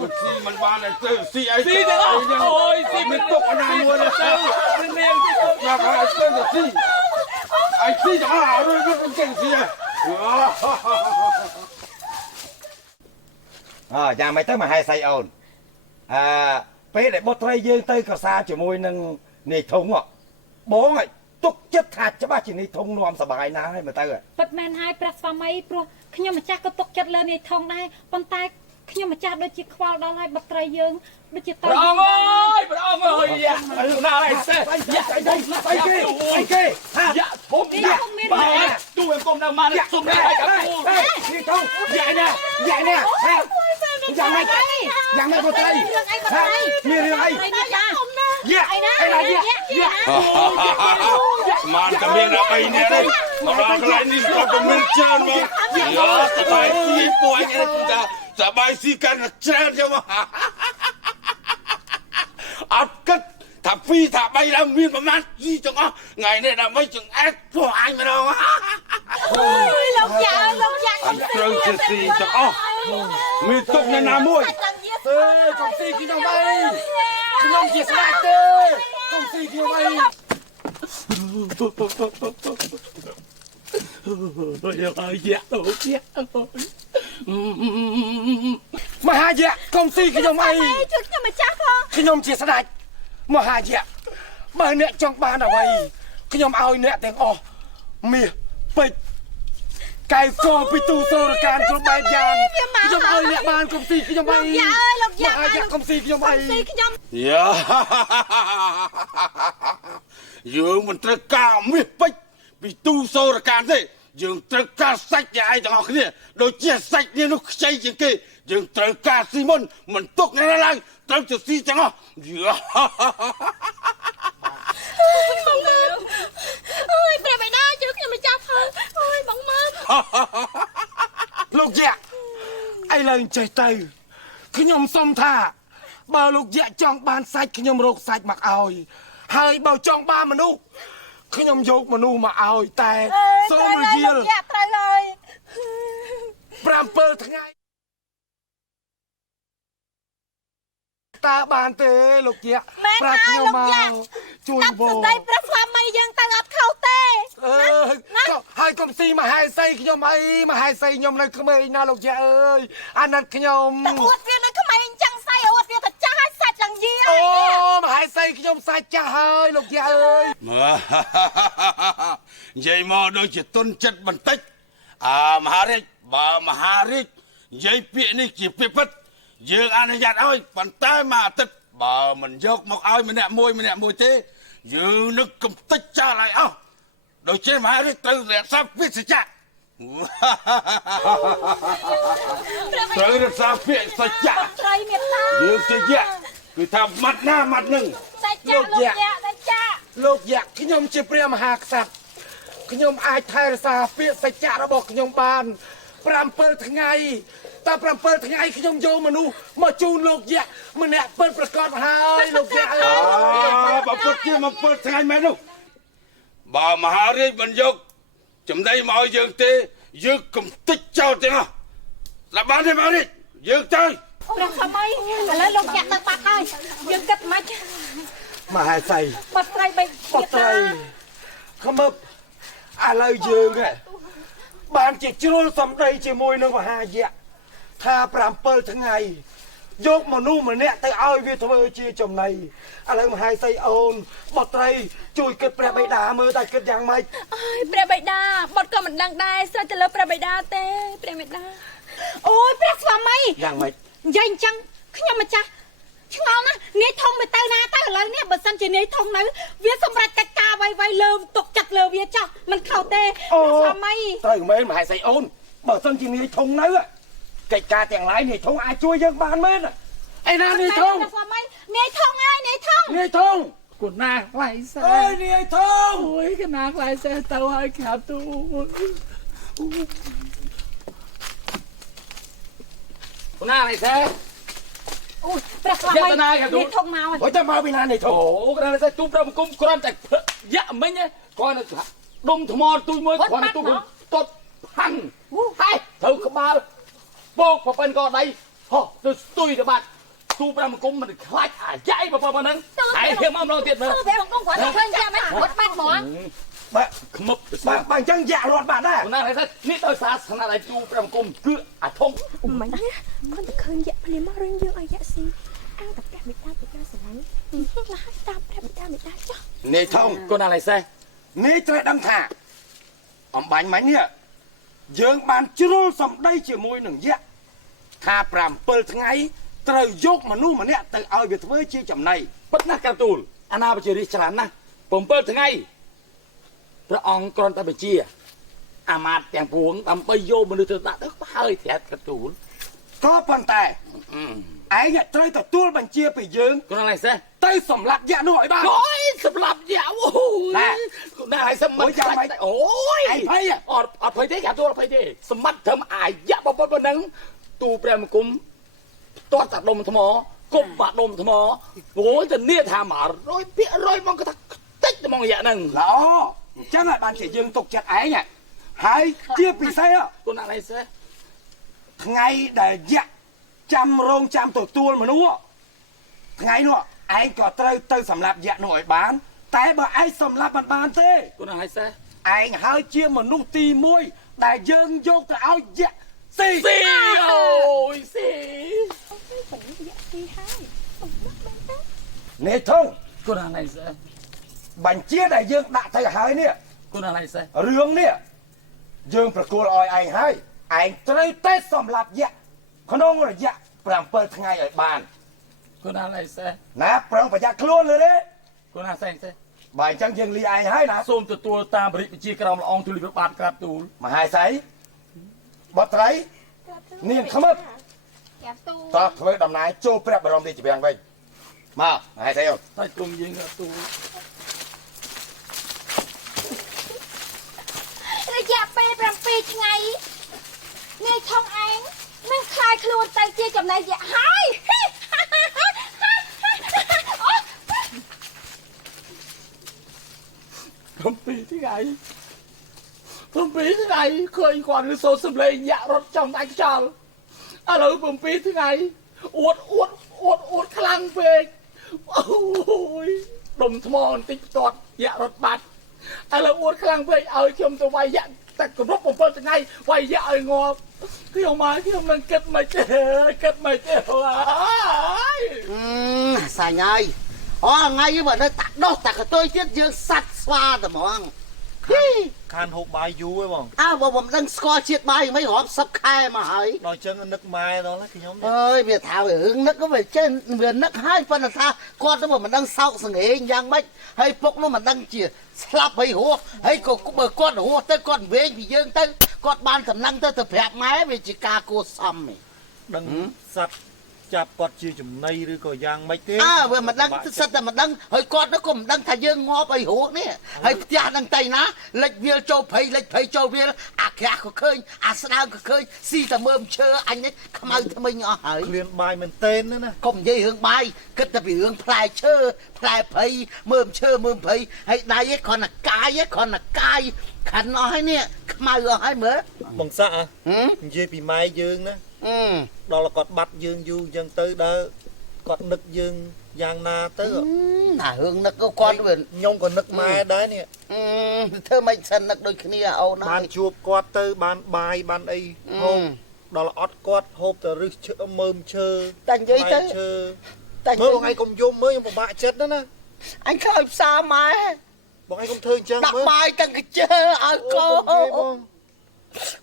មិនស៊ីមិនបានទៅស៊ីអី ស៊ីទាំងអស់អូយស៊ីមិនទុកណាមួយទៅព្រះនាងទីទុក យកឲ្យទៅស៊ីអីស៊ីទាំងអស់រួចទៅចេញស៊ី យ៉ាងម៉េចទៅមកហែសៃអូនពេលដែលបុត្រីយើងទៅក្រសាជាមួយនឹងនាយធំបងឲ្យទុកចិត្តថាច្បាស់ជានាយធំនាំសបាយណាស់ហើយមើលទៅ ពិតមែនហើយព្រះស្វាមីព្រោះខ្ញុំម្ចាស់ក៏ទុកចិត្តលើនាយធំដែរប៉ុន្តែខ្ញុំម្ចាស់ដូចជាខ្វល់ដល់ហើយបុត្រីយើងដូចជាតើ ព្រះអង្គអើយព្រះអង្គអើយយ៉ាណាស់ហើយសេះយ៉ាអីគេយ៉ាពុំយ៉ាបាទទូឯងកុំនៅមកសុំនេះឲ្យកាពូនេះធំយ៉ានេះយ៉ាងម៉េចបុត្រីមានរឿងអីយ៉ាអីណាយ៉ាស្មានតែមានតែ3នាក់ទេមកដល់កន្លែងនេះគាត់ក៏មានច្រើនមកយោសបាយស៊ីពួកឯងនេះគឺថាសបាយស៊ីកាន់ច្រើនចឹងមក អត់គិតថាពីរថាបីឡើងមានប្រមាណជីទាំងអស់ថ្ងៃនេះដើម្បីចង្អែតព្រោះអញម្ដង អូយលោកយ៉ាលោកយ៉ា អញត្រូវជាស៊ីទាំងអស់មានទុកនៅណាមួយ អើយកុំស៊ីខ្ញុំអីខ្ញុំជាស្ដេចទេកុំស៊ីខ្ញុំអី មហាយៈកុំស៊ីខ្ញុំអី ជួយខ្ញុំម្ចាស់ផង ខ្ញុំជាស្ដេចមហាយៈបើអ្នកចង់បានអ្វីខ្ញុំឲ្យអ្នកទាំងអស់មាសពេជ្រកែវកោពីទូសូរកានគ្រប់បែបយ៉ាងខ្ញុំឲ្យអ្នកបានកុំស៊ីខ្ញុំអី លោកយ៉ាអើយលោកយ៉ា មហាយៈកុំស៊ីខ្ញុំអី ស៊ីខ្ញុំ យ៉ាយើងមិនត្រូវការមាសពេជ្រពីទូសូរកានទេយើងត្រូវការសាច់អ្នកឯងទាំងអស់គ្នាដូចជាសាច់នេះនោះខ្ចីជាងគេយើងត្រូវការស៊ីមុនមិនទុកណាឡើយត្រូវទៅស៊ីទាំងអស់យ៉ា បងមើលអូយព្រះបិតាជួយខ្ញុំម្ចាស់ផងអូយបងមើល លោកយៈឥឡូវចេះទៅខ្ញុំសុំថាបើលោកយៈចង់បានសាច់ខ្ញុំរកសាច់មកឲ្យហើយបើចង់បានមនុស្សខ្ញុំយកមនុស្សមកឲ្យតែសូមរយាល យ៉ាត្រូវហើយ 7 ថ្ងៃតើបានទេលោកយៈប្រាប់ខ្ញុំមកជួយវោ ស្ដីព្រះស្វាមីយើងទៅអត់ខុសទេ ហើយកុំស៊ីមហេសីខ្ញុំអីមហេសីខ្ញុំនៅក្មេងណាលោកយៈអើយអាណិតខ្ញុំ តែអួតវានៅក្មេងចឹងស្អីអួតវាទៅចាស់ហើយសាច់ឡើងយា អូមហេសីខ្ញុំសាច់ចាស់ហើយលោកយៈអើយ និយាយមកដូចជាទុនចិត្តបន្តិចមហារាជបើមហារាជនិយាយពាក្យនេះជាពាក្យពិតយើងអនុញ្ញាតឲ្យប៉ុន្តែមួយអាទិត្យបើមិនយកមកឲ្យម្នាក់មួយទេយើងនឹងកំទេចចោលឲ្យអស់ដូចជាមហារាជត្រូវរក្សាពាក្យសច្ចៈត្រូវរក្សាពាក្យសច្ចៈ ត្រីមេត្តា យើងជាយៈគឺថាម៉ាត់ណាម៉ាត់នឹង សាច់ចាស់លោកយ៉ាសាច់ចាស់ លោកយៈខ្ញុំជាព្រះមហាក្សត្រខ្ញុំអាចថែរក្សាពាក្យសច្ចៈរបស់ខ្ញុំបាន7 ថ្ងៃតែ7 ថ្ងៃខ្ញុំយកមនុស្សមកជូនលោកយៈម្នាក់ពិតប្រកបហើយលោកយៈអើយ បើពុតជា7 ថ្ងៃមែននោះបើមហារាជមិនយកចំណីមកឲ្យយើងទេយើងកំទេចចោលទាំងអស់ស្ដាប់បានទេមហារាជយើងទៅ ព្រះស្វាមីឥឡូវលោកយ៉ាទៅបាត់ហើយយើងគិតមិន មហេសី បាត់ត្រីបី បត់ត្រីខំឹបឥឡូវយើងបានជាជ្រុលសម្ដីជាមួយនឹងមហាយៈថា7 ថ្ងៃយកមនុស្សម្នាក់ទៅឲ្យវាធ្វើជាចំណីឥឡូវមហេសីអូនបត់ត្រីជួយគិតព្រះបិតាមើលតែគិតយ៉ាងម៉េច អើយព្រះបិតាបត់ក៏មិនដឹងដែរស្រេចទៅលើព្រះបិតាទេព្រះបិតា អូយព្រះស្វាមី យ៉ាងម៉េច និយាយអញ្ចឹងខ្ញុំម្ចាស់ឆ្ងល់ណាស់នាយធំទៅទៅណាទៅឥឡូវនេះបើសិនជានាយធំនៅវាសម្រេចកិច្ចការអ្វីលើទុកចិត្តលើវាចោះមិនខុសទេព្រះស្វាមី ត្រូវមែនមហេសីអូនបើសិនជានាយធំនៅកិច្ចការទាំងឡាយនាយធំអាចជួយយើងបានមែនឯណានាយធំ ព្រះស្វាមីនាយធំហើយនាយធំ នាយធំ គុណាខ្លាយសែ អើយនាយធំ អូយគុណាខ្លាយសែទៅឲ្យខាប់ទូ គុណាខ្លាយសែ អូយព្រះស្វាមីនាយធំមក អូយតែមកពីណានាយធំ អូគុណាខ្លាយសែទូប្រមគុំគ្រាន់តែយ៉ាមិញគាត់នៅដុំថ្មទូចមួយគាត់ទូតត់ផាំងហើយទៅក្បាលបោកប្រពន្ធក៏ដៃហោះទៅស្ទុយទៅបាត់ទូប្រមគុំមិនខ្លាចអាយ៉ៃប្រពន្ធហ្នឹងហើយហៀមអមឡងទៀតមើល ព្រះអង្គគាត់ឃើញយ៉ាមែនគាត់បាត់ហ្មង បាទ ខ្មឹប បាទអញ្ចឹងយ៉ារត់បាត់ដែរ គុណាខ្លាយសែនេះដោយសារស្នាដៃទូប្រមគុំគឺអាធំ មិនណាគាត់ទៅឃើញយៈភ្លាមមករឿងយើងឲ្យយៈស៊ីអាងតែព្រះបិតាបិតាស្រឡាញ់លះតាមព្រះបិតាបិតាចុះ នាយធំ គុណាខ្លាយសែ នាយត្រូវដឹងថាអំបញ្ញមិញនេះយើងបានជ្រុលសម្ដីជាមួយនឹងយៈថា7 ថ្ងៃត្រូវយកមនុស្សម្នាក់ទៅឲ្យវាធ្វើជាចំណី ពិតណាស់កាទូលអាណាប្រជារាស្ត្រច្រើនណាស់7 ថ្ងៃព្រះអង្គគ្រាន់តែបញ្ជាអាមាត្យទាំងពួងដើម្បីយកមនុស្សទៅដាក់ទៅហើយត្រាត់កាទូល ក៏ប៉ុន្តែឯងត្រូវទទួលបញ្ជាពីយើង គុណាខ្លាយសែ ទៅសម្លាប់យៈនោះឲ្យបាន អូយសម្រាប់យ៉ាអូយណាឲ្យសម្បត្តិអូយ ឯងភ័យ អត់ភ័យទេកាទូលអត់ភ័យទេសម្បត្តិធ្វើអាយ៉ាប៉ុណ្ណឹងទូព្រះមង្គមតតតែដុំថ្ម គប់បាក់ដុំថ្មអូយតែនេះថា100%មកគាត់ថាតិចតែមករយៈហ្នឹង ល្អអញ្ចឹងហើយបានជាយើងទុកចិត្តឯងហើយជាពិសេស គូណាឡៃសេះ ថ្ងៃដែលយៈចាំរងចាំទទួលមនុស្សថ្ងៃនោះឯងក៏ត្រូវទៅសម្លាប់យៈនោះឲ្យបានតែបើឯងសម្លាប់មិនបានទេ គូណាឡៃសេះ ឯងហើយជាមនុស្សទី1ដែលយើងយកទៅឲ្យយៈស៊ី ស៊ីអូយស៊ី នេះធំ គូណាឡៃសេះ បញ្ជាដែលយើងដាក់ទៅហើយនេះ គូណាឡៃសេះ រឿងនេះយើងប្រគល់ឲ្យឯងហើយឯងត្រូវតែសម្លាប់យៈក្នុងរយៈ7ថ្ងៃឲ្យបាន គូណាឡៃសេះ ណាប្រឹងប្រយ័ត្នខ្លួនលើទេ គូណាសេះសេះ បើអញ្ចឹងយើងលីឯងហើយណា សូមទទួលតាមបរិយាក្រមល្អងទូលវិបាទក្រាបទូល មហាស័យបតត្រីនាងខ្មឹប កាប់ទូ តោះធ្វើដំណើរចូលព្រះបរមរាជវាំងវិញមកមហាស័យ តែគុំយើងក្រាបទូល រយៈពេល7ថ្ងៃនាយថងឯងនឹងខ្លាយខ្លួនទៅជាចំណែកយៈហើយ 7ថ្ងៃឃើញគាត់ឬសូសំលេងយ៉ាក់រត់ចំដៃខ្យល់ឥឡូវ7ថ្ងៃអួតខ្លាំងពេកអូយដុំថ្មបន្តិចទាត់យ៉ាក់រត់បាត់ឥឡូវអួតខ្លាំងពេកឲ្យខ្ញុំទៅវាយយ៉ាក់តែគ្រប់7ថ្ងៃវាយយ៉ាក់ឲ្យងាប់ខ្ញុំនឹងគិតមិនទេហើយ សាញ់ហើយអូថ្ងៃនេះបើនៅតាដោះតាកតុយទៀតយើងសាត់ស្វាតែហ្មង ខានហូបបាយយូរឯងបង អើបើមិនដឹងស្គាល់ជាតិបាយមិនរាប់10ខែមកហើយ ដល់ចឹងនឹកម៉ែដល់ខ្ញុំ អើយវាថារឿងនឹកក៏វាចេះវានឹកហើយប៉ុន្តែថាគាត់ទៅមិនដឹងសោកសង្ហេងយ៉ាងម៉េចហើយពុកនោះមិនដឹងជាស្លាប់ហើយរស់ហើយក៏បើគាត់រស់ទៅគាត់វែងពីយើងទៅគាត់បានតំណែងទៅប្រាប់ម៉ែវាជាការគួរសមហ៎ ដឹងសัตว์ចាប់គាត់ជាចំណៃឬក៏យ៉ាងម៉េចទេ អើវាមិនដឹងសិតតែមិនដឹងហើយគាត់នោះក៏មិនដឹងថាយើងងាប់អីរស់នេះហើយផ្ទះនឹងតៃណាលិចវាលចូលភ័យលិចភ័យចូលវាលអាក្រាស់ក៏ឃើញអាស្ដើងក៏ឃើញស៊ីតែមើមឈើអញនេះខ្មៅថ្មិញអស់ហើយ ឃ្លានបាយមែនតេនណា កុំនិយាយរឿងបាយគិតតែពីរឿងផ្លែឈើផ្លែភ័យមើមឈើមើមភ័យហើយដៃឯងគ្រាន់តែកាយខាន់អស់ហើយនេះខ្មៅអស់ហើយមើល បងសាក់និយាយពីម៉ែយើងណាដល់គាត់បាត់យើងយូរអញ្ចឹងទៅដើរគាត់នឹកយើងយ៉ាងណាទៅ ណារឿងនឹកគាត់វិញ ខ្ញុំក៏នឹកម៉ែដែរនេះ ធ្វើមិនសិននឹកដូចគ្នាអូន បានជួបគាត់ទៅបានបាយបានអីហូបដល់អត់គាត់ហូបតែរឹសឈើមើមឈើ តែនិយាយទៅ តែមើលបងឯងកុំយំមើលខ្ញុំពិបាកចិត្តណា អញខ្លោចផ្សារម៉ែ បងឯងកុំធ្វើអញ្ចឹង ដាក់ មើល បាយទាំងកញ្ជើឲ្យកូន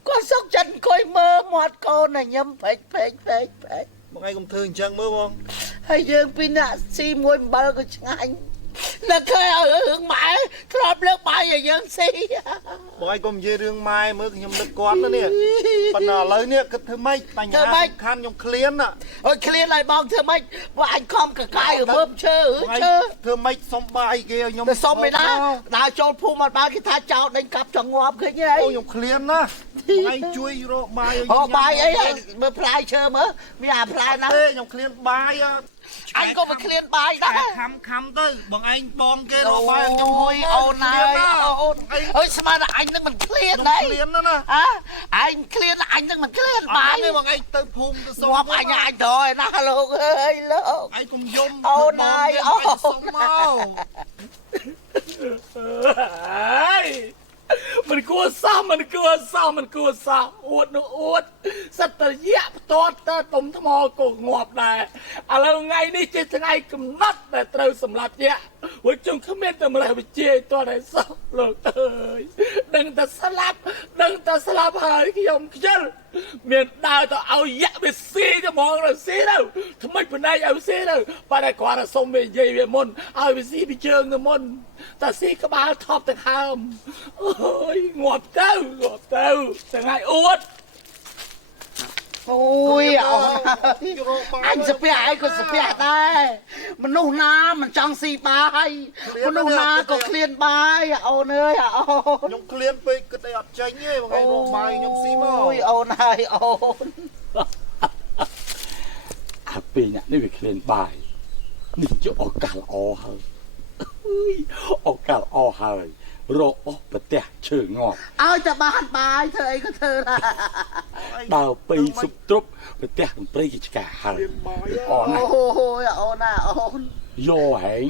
គាត់សុកចិត្តអង្គុយមើលមាត់កូនណាញឹមពេក បងឯងកុំធ្វើអញ្ចឹងមើលបង ហើយយើងពីរនាក់ស៊ីមួយអំបិលក៏ឆ្ងាញ់នឹកឃើញរឿងម៉ែធ្លាប់លើកបាយឲ្យយើងស៊ី បងឯងកុំនិយាយរឿងម៉ែមើលខ្ញុំនឹកគាត់ណានេះប៉ុន្តែឥឡូវនេះគិតធ្វើម៉េចបញ្ហាសំខាន់ខ្ញុំឃ្លានណា អើយឃ្លានឲ្យបងធ្វើម៉េចបើអញខំកកាយមើលឈើ ធ្វើម៉េចសុំបាយគេឲ្យខ្ញុំ ទៅសុំមិនណាដើរចូលភូមិអត់បានគេថាចោលដេញកាប់ចង្ងាប់ឃើញហី អូខ្ញុំឃ្លានណាបងឯងជួយរកបាយឲ្យ ហូបបាយអីមើលផ្លែឈើមើលមានអាផ្លែណា ទេខ្ញុំឃ្លានបាយ អញក៏មកឃ្លានបាយដែរ ខំទៅបងឯងបងគេរកបាយខ្ញុំ អូយអូនហើយអូនអើយស្មានតែអញនឹងមិនឃ្លានដែរ ឃ្លានណា អញឃ្លានអញនឹងមិនឃ្លានបាយ ទេបងឯងទៅភូមិទៅសុំ ងាប់អញទៅឯណាលោកអើយលោក ឯងកុំយំ អូនហើយអូន សុំមក มันគួរសោះអួតនោះអួតសត្វតយៈផ្ទាត់ទៅតុំថ្មក៏ងាប់ដែរឥឡូវថ្ងៃនេះជាថ្ងៃកំណត់ដែលត្រូវសម្លាប់យៈវិញជុំគ្មានតែម្លេះវិជាតតែសោះលោកអើយដឹងតែស្លាប់ហើយខ្ញុំខ្ជិលមានដើរទៅឲ្យយៈវាស៊ីទៅហ្មងទៅស៊ីទៅថ្មិចបណ្ដៃឲ្យស៊ីទៅបើតែគាត់សុំវានិយាយវាមុនឲ្យវាស៊ីពីជើងទៅមុនតែស៊ីក្បាលថប់ទៅហើមអូយងាប់ទៅថ្ងៃអួត អូយអញស្ពះឯងក៏ស្ពះដែរមនុស្សណាមិនចង់ស៊ីបាយមនុស្សណាក៏ឃ្លានបាយអូនអើយអូន ខ្ញុំឃ្លានពេកគិតអីអត់ចេញទេបងឯងរកបាយខ្ញុំស៊ីមក អូយអូនហើយអូន អា ពីអ្នកនេះវាឃ្លានបាយនេះជាឱកាសល្អហើយឱកាសល្អហើយរកអស់ប្រទេសឈើងាប់ ឲ្យតែបានបាយធ្វើអីក៏ធ្វើដែរ ដើរពីសុបទ្រប់ប្រទេសកំព្រៃជាឆ្កាហើយអូនណា អូយអូនណាអូន យកហែង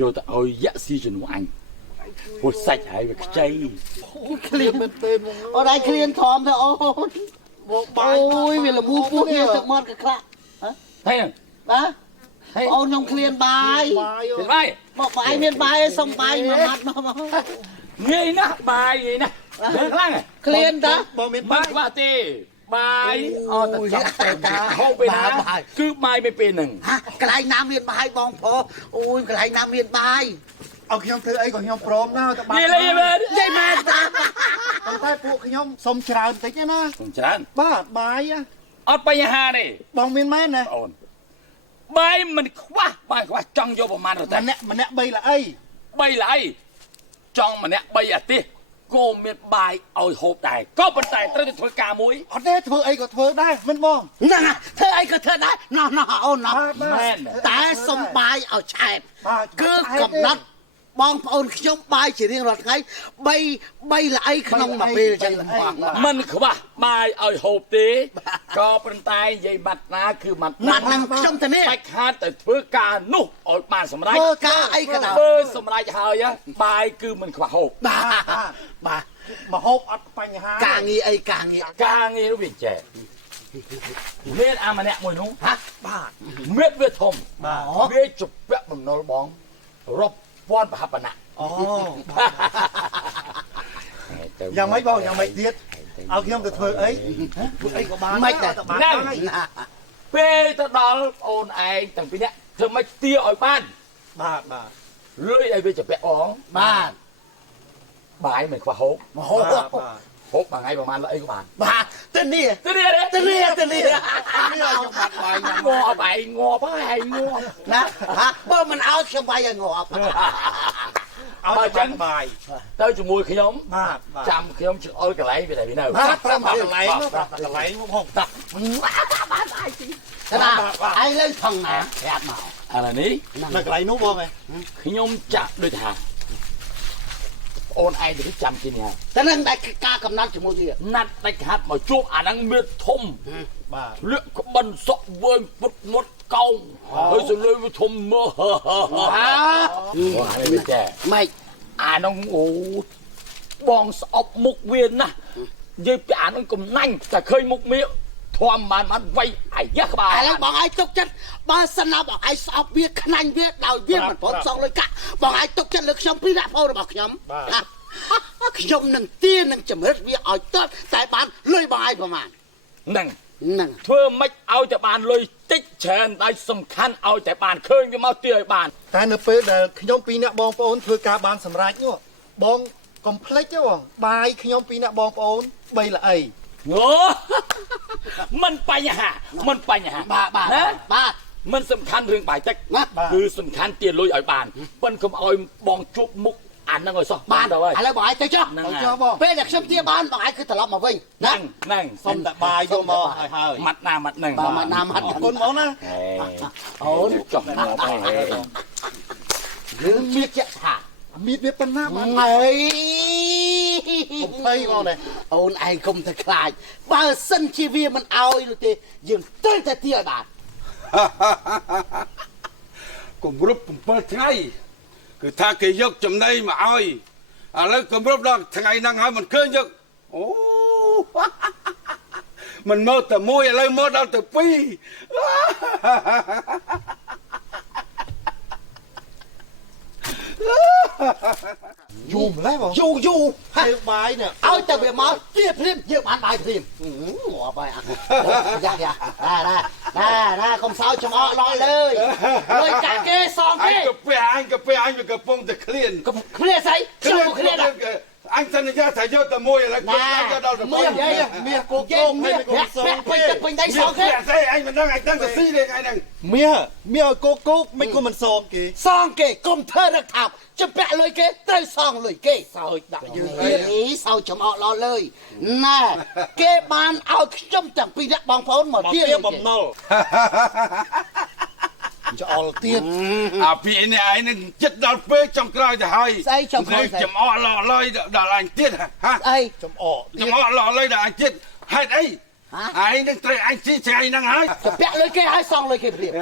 យកទៅឲ្យយ៉ាក់ស៊ីជំនួសអញព្រោះសាច់ហើយវាខ្ចី ឃ្លានមែនទេ អូនឯងឃ្លានធំទៅអូន មកបាយ អូយវាលមូពោះវាទឹកមាត់ក៏ខ្លាក់ ហើយហ្នឹង បាទអូនខ្ញុំឃ្លានបាយ បាយ ទៅបាយ មកបាយមានបាយសុំបាយមួយម៉ាត់មក ងាយណាស់បាយងាយណាស់ខ្លាំង ឃ្លានតា បងមាន បា បាយ ត់ខ្វះទេបាយអត់ទៅចាំតែការហូបពេលណាគឺបាយពេលពេលហ្នឹង ហាកន្លែងណាមានបាយបងប្អូនអូយកន្លែងណាមានបាយ ឲ្យខ្ញុំធ្វើអីក៏ខ្ញុំព្រមណាតែបាយ និយាយមែន និយាយមែនតា ប៉ុន្តែពួកខ្ញុំសុំច្រើនតិចណា ខ្ញុំច្រើន បាទបាយ អត់បញ្ហាទេ បងមានមែនណា អូនបាយមិនខ្វះបាយខ្វះចង់យកប្រមាណទៅតែ ម្នាក់3ល្អី 3ឡើយចង់ម្នាក់3អាទិសក៏មានបាយឲ្យហូបដែរក៏ប៉ុន្តែត្រូវទៅធ្វើការមួយ អត់ទេធ្វើអីក៏ធ្វើដែរមិនបង ហ្នឹងធ្វើអីក៏ធ្វើដែរណោះអូនណោះ មែន តែសុំបាយឲ្យឆែប បាទ គឺកំណត់បងប្អូនខ្ញុំបាយជារៀងរាល់ថ្ងៃ3ល្អីក្នុងមួយពេលអញ្ចឹងបង មិនខ្វះបាយឲ្យហូបទេក៏ប៉ុន្តែនិយាយបាត់ណាគឺបាត់ ណាត់នឹងខ្ញុំទៅនេះ បាច់ខាតទៅធ្វើការនោះឲ្យបានសម្រេច ធ្វើការអីក៏ដោយ ធ្វើសម្រេចហើយបាយគឺមិនខ្វះហូប បាទ មកហូបអត់បញ្ហា ការងារអីការងារ ការងារនោះវាចេះមានអាម្នាក់មួយនោះ ហ่ะ បាទ មេតវាធំ បាទ វាជពាក់បំណុលបងរាប់ពាន់ប្រហបណៈ អូយ៉ាងម៉េចបងយ៉ាងម៉េចទៀតឲ្យខ្ញុំទៅធ្វើអីធ្វើអីក៏បាន មិនដែរ បាន ហ្នឹងពេលទៅដល់អូនឯងទាំងពីរនាក់ធ្វើម៉េចទាឲ្យបាន បាទ លុយឲ្យវាជពាក់អង បាទ បាយមិនខ្វះហូប មកហូប ហូបមួយថ្ងៃប្រហែលអីក៏បាន បាទទៅនេះ ទៅនេះទេ ទៅនេះទៅនេះ ខ្ញុំបាត់បាយញ៉ាំ ងាប់ឯងងាប់ហើយងាប់ ណាហាបើមិនឲ្យខ្ញុំបាយឲ្យងាប់ ឲ្យតែចឹងបាយ ទៅជាមួយខ្ញុំ បាទ ចាំខ្ញុំជិះអុលកន្លែងវាតែវានៅ បាទប្រាប់កន្លែងនោះប្រាប់កន្លែងមកហូបតា បាទបាយទីណាឯងលើថងណាប្រាប់មក ឥឡូវនេះ នៅកន្លែងនោះបងឯង ខ្ញុំចាក់ដូចថាអូនឯងទៅចាំទីនេះ តែនឹងតែការកំណត់ជាមួយវា ណាត់ដាច់ខាត់មកជួបអាហ្នឹងមានធំ បាទ លឿកក្បិនសក់វែងពុតមុតកោងហើយសលុយវាធំមើលហើយវាចេះ ម៉េច អានោះអូបងស្អប់មុខវាណាស់និយាយពីអានោះកំណាញ់តែឃើញមុខមាធំបានវៃអាយ៉ាក្បាល ឥឡូវបងឯងទុកចិត្តបើសិនណាបងឯងស្អប់វាខ្នាញ់វាដោយវាមិនព្រមសងលុយកាក់បងឯងទុកចិត្តលើខ្ញុំពីដាក់ផងរបស់ខ្ញុំខ្ញុំនឹងទានឹងចម្រិតវាឲ្យតតតែបានលុយបងឯងប្រហែល ហ្នឹង ហ្នឹង ធ្វើម៉េចឲ្យតែបានលុយតិចច្រើនហើយសំខាន់ឲ្យតែបានឃើញវាមកទាឲ្យបាន តែនៅពេលដែលខ្ញុំពីរអ្នកបងប្អូនធ្វើការបានសម្រេចនោះបងកុំភ្លេចទេបងបាយខ្ញុំពីរអ្នកបងប្អូន3ល្អី អូមិនបញ្ហាមិនបញ្ហា បាទបាទ ណា បាទ មិនសំខាន់រឿងបាយទឹក ណា គឺសំខាន់ទាលុយឲ្យបានប៉ុនកុំឲ្យបងជួបមុខអាហ្នឹងឲ្យសោះ បាន ទៅហើយ ឥឡូវបងឯងទៅចុះ ហ្នឹង ចុះបង ពេលដែលខ្ញុំទាបានបងឯងគឺត្រឡប់មកវិញ ហ្នឹងហ្នឹង សុំតែបាយយកមកឲ្យហើយ ម៉ាត់ណាម៉ាត់ហ្នឹង បាទមកណាមក អរគុណបងណា អូនចុះមកហើយ យើងមានជាក់ថា មានវាប៉ុណ្ណាបាន ងើយ 20បងនេះ អូនឯងកុំទៅខ្លាចបើសិនជាវាមិនឲ្យនោះទេយើងត្រូវតែទាឲ្យបាន គម្រប់7ថ្ងៃគឺថាគេយកចំណីមកឲ្យឥឡូវគម្រប់ដល់ថ្ងៃហ្នឹងហើយមិនឃើញយកអូ មិនមើលតែមួយឥឡូវមើលដល់ទៅ2 យូរម្លេះបង យូរ ហើយបាយនេះ ឲ្យតែវាមកទាព្រាមយើងបានបាយព្រាមងាប់ហើយយ៉ាណាកុំសោចចំអកដល់លើយលុយកាក់គេសង អ គេ ញកាពះអញវាកំពុងតែឃ្លាន ឃ្លាស្អីខ្ញុំឃ្លាន អ អញសន្យាថាយកតែមួយឥឡូវគាត់យកដល់ទៅ មាសគោកោកហើយមិនក៏សងគេ ពេញដៃសងគេ ស្អីអញមិនដឹងអញដឹងតែស៊ីទេថ្ងៃហ្នឹង មាសឲ្យកោកោកមិនក៏មិនសងគេ សងគេកុំធ្វើរឹកថោកចំពាក់លុយគេត្រូវសងលុយគេសោចដាក់យើងនេះសោចចំអកឡលើយណែគេបានឲ្យខ្ញុំទាំងពីរអ្នកបងប្អូនមកទៀត បំណុលចោលទៀត អាពីនេះឯងនឹងចិត្តដល់ពេលចុងក្រោយទៅហើយ ស្អីចុងក្រោយ ចំអកឡលយដល់អញទៀតហ៎ អី ចំអក ចំអកឡលយដល់អញទៀតហេតុអីឯងនឹងត្រូវអញជីថ្ងៃហ្នឹងហើយ ចំពាក់លុយគេឲ្យសងលុយគេព្រាប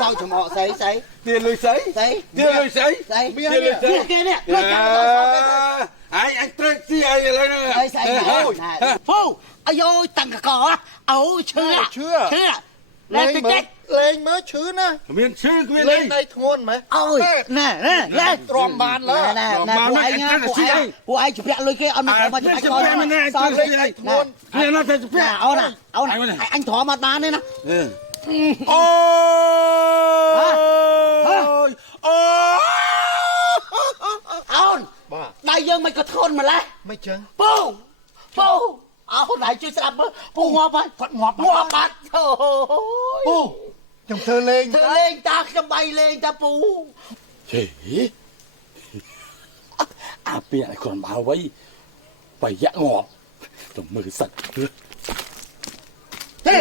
សោចចំអកស្អី ទាលុយស្អី ស្អី ទាលុយស្អី ស្អី ទាលុយស្អី គេនេះលុយចាំទៅសងគេ អញត្រូវស៊ីអីឥឡូវហ្នឹង អីស្អីពូអាយតាំងកកអូឈឺលេងតិច លេងមើលឈឺណា មានឈឺគ្មាន លេ អី ងដៃធ្ងន់ម៉េច អូយណែទ្រាំបានលើណែពួកឯងជពាក់លុយគេអត់មកមកជពាក់កនសងគេធ្ងន់ គ្នាណាទៅជពាក់ អូនអញទ្រាំអត់បានទេណា អូយអូ អូនដៃយើងមិនក៏ធ្ងន់ម្លេះ មិនចឹង ពូអូនឯងជួយស្ដាប់មើលពូងាប់ហើយគាត់ងាប់បាត់អូ ពូខ្ញុំធ្វើលេង តាខ្ញុំបៃលេងតាពូ ហេអាពីឲ្យខ្លួនមកໄວប្រយ័ត្នងាប់ទៅមើលសិន ហេ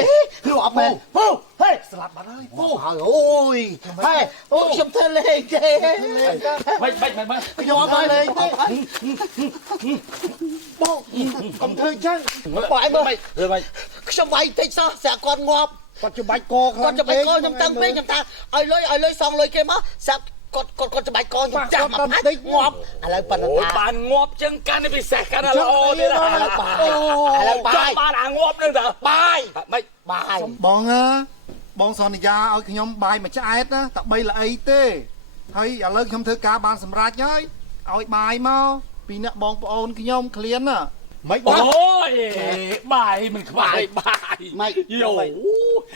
ងាប់មែនពូហេស្លាប់បាត់ហើយពូហើយអូយហេអូខ្ញុំធ្វើលេងទេ មិន ខ្ញុំអត់បានលេងទេ បងកុំធ្វើចឹង បងឯងមើល ធ្វើមិន ខ្ញុំវាយតិចសោះស្រាប់គាត់ងាប់ គាត់ច្បាច់កខ្លាំង គាត់ច្បាច់កខ្ញុំតាំងពេកខ្ញុំថាឲ្យលុយសងលុយគេមកស្រាប់គាត់ច្បាច់កខ្ញុំចាស់មកផាច់ងាប់ឥឡូវប៉ុណ្ណឹង អូបានងាប់ចឹងកាន់ពិសេសកាន់ល្អទៀតឥឡូវបានអាងាប់នឹងតើបាយមិនបាយ បងសន្យាឲ្យខ្ញុំបាយមួយឆ្អែតណាតែ3ល្អីទេហើយឥឡូវខ្ញុំធ្វើការបានសម្រេចហើយឲ្យបាយមកពីអ្នកបងប្អូនខ្ញុំឃ្លានណាមិនបង អូយបាយមិនខ្វះបាយ ម៉េច យោ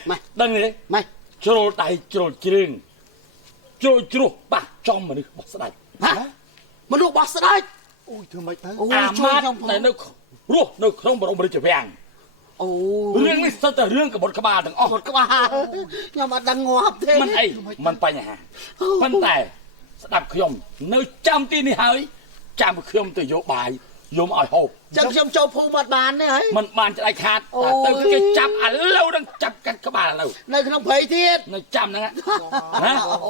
ម៉េចដឹងទេ ម៉េច ជ្រុលដៃជ្រុលជ្រឿងជ្រុលជ្រោះប៉ះចំមនុស្សរបស់ស្ដេច មនុស្សរបស់ស្ដេច អូយធ្វើម៉េចទៅ អាម៉ាត់តែនៅរស់នៅក្នុងបរមរាជវាំង អូ រឿងនេះស្ទើរតែរឿងកបฏក្បាលទាំងអស់ គាត់ក្បាលខ្ញុំអត់ដឹងងាប់ទេ មិនអីមិនបញ្ហាប៉ុន្តែស្ដាប់ខ្ញុំនៅចាំទីនេះហើយចាំខ្ញុំទៅយកបាយយកមកឲ្យហូប ចឹងខ្ញុំចូលភូមិអត់បានទេហើយ មិនបានឆ្លៃខាតទៅគេចាប់ឥឡូវនឹងចាប់កាត់ក្បាលឥឡូវ នៅក្នុងព្រៃទៀត នៅចាំហ្នឹងណា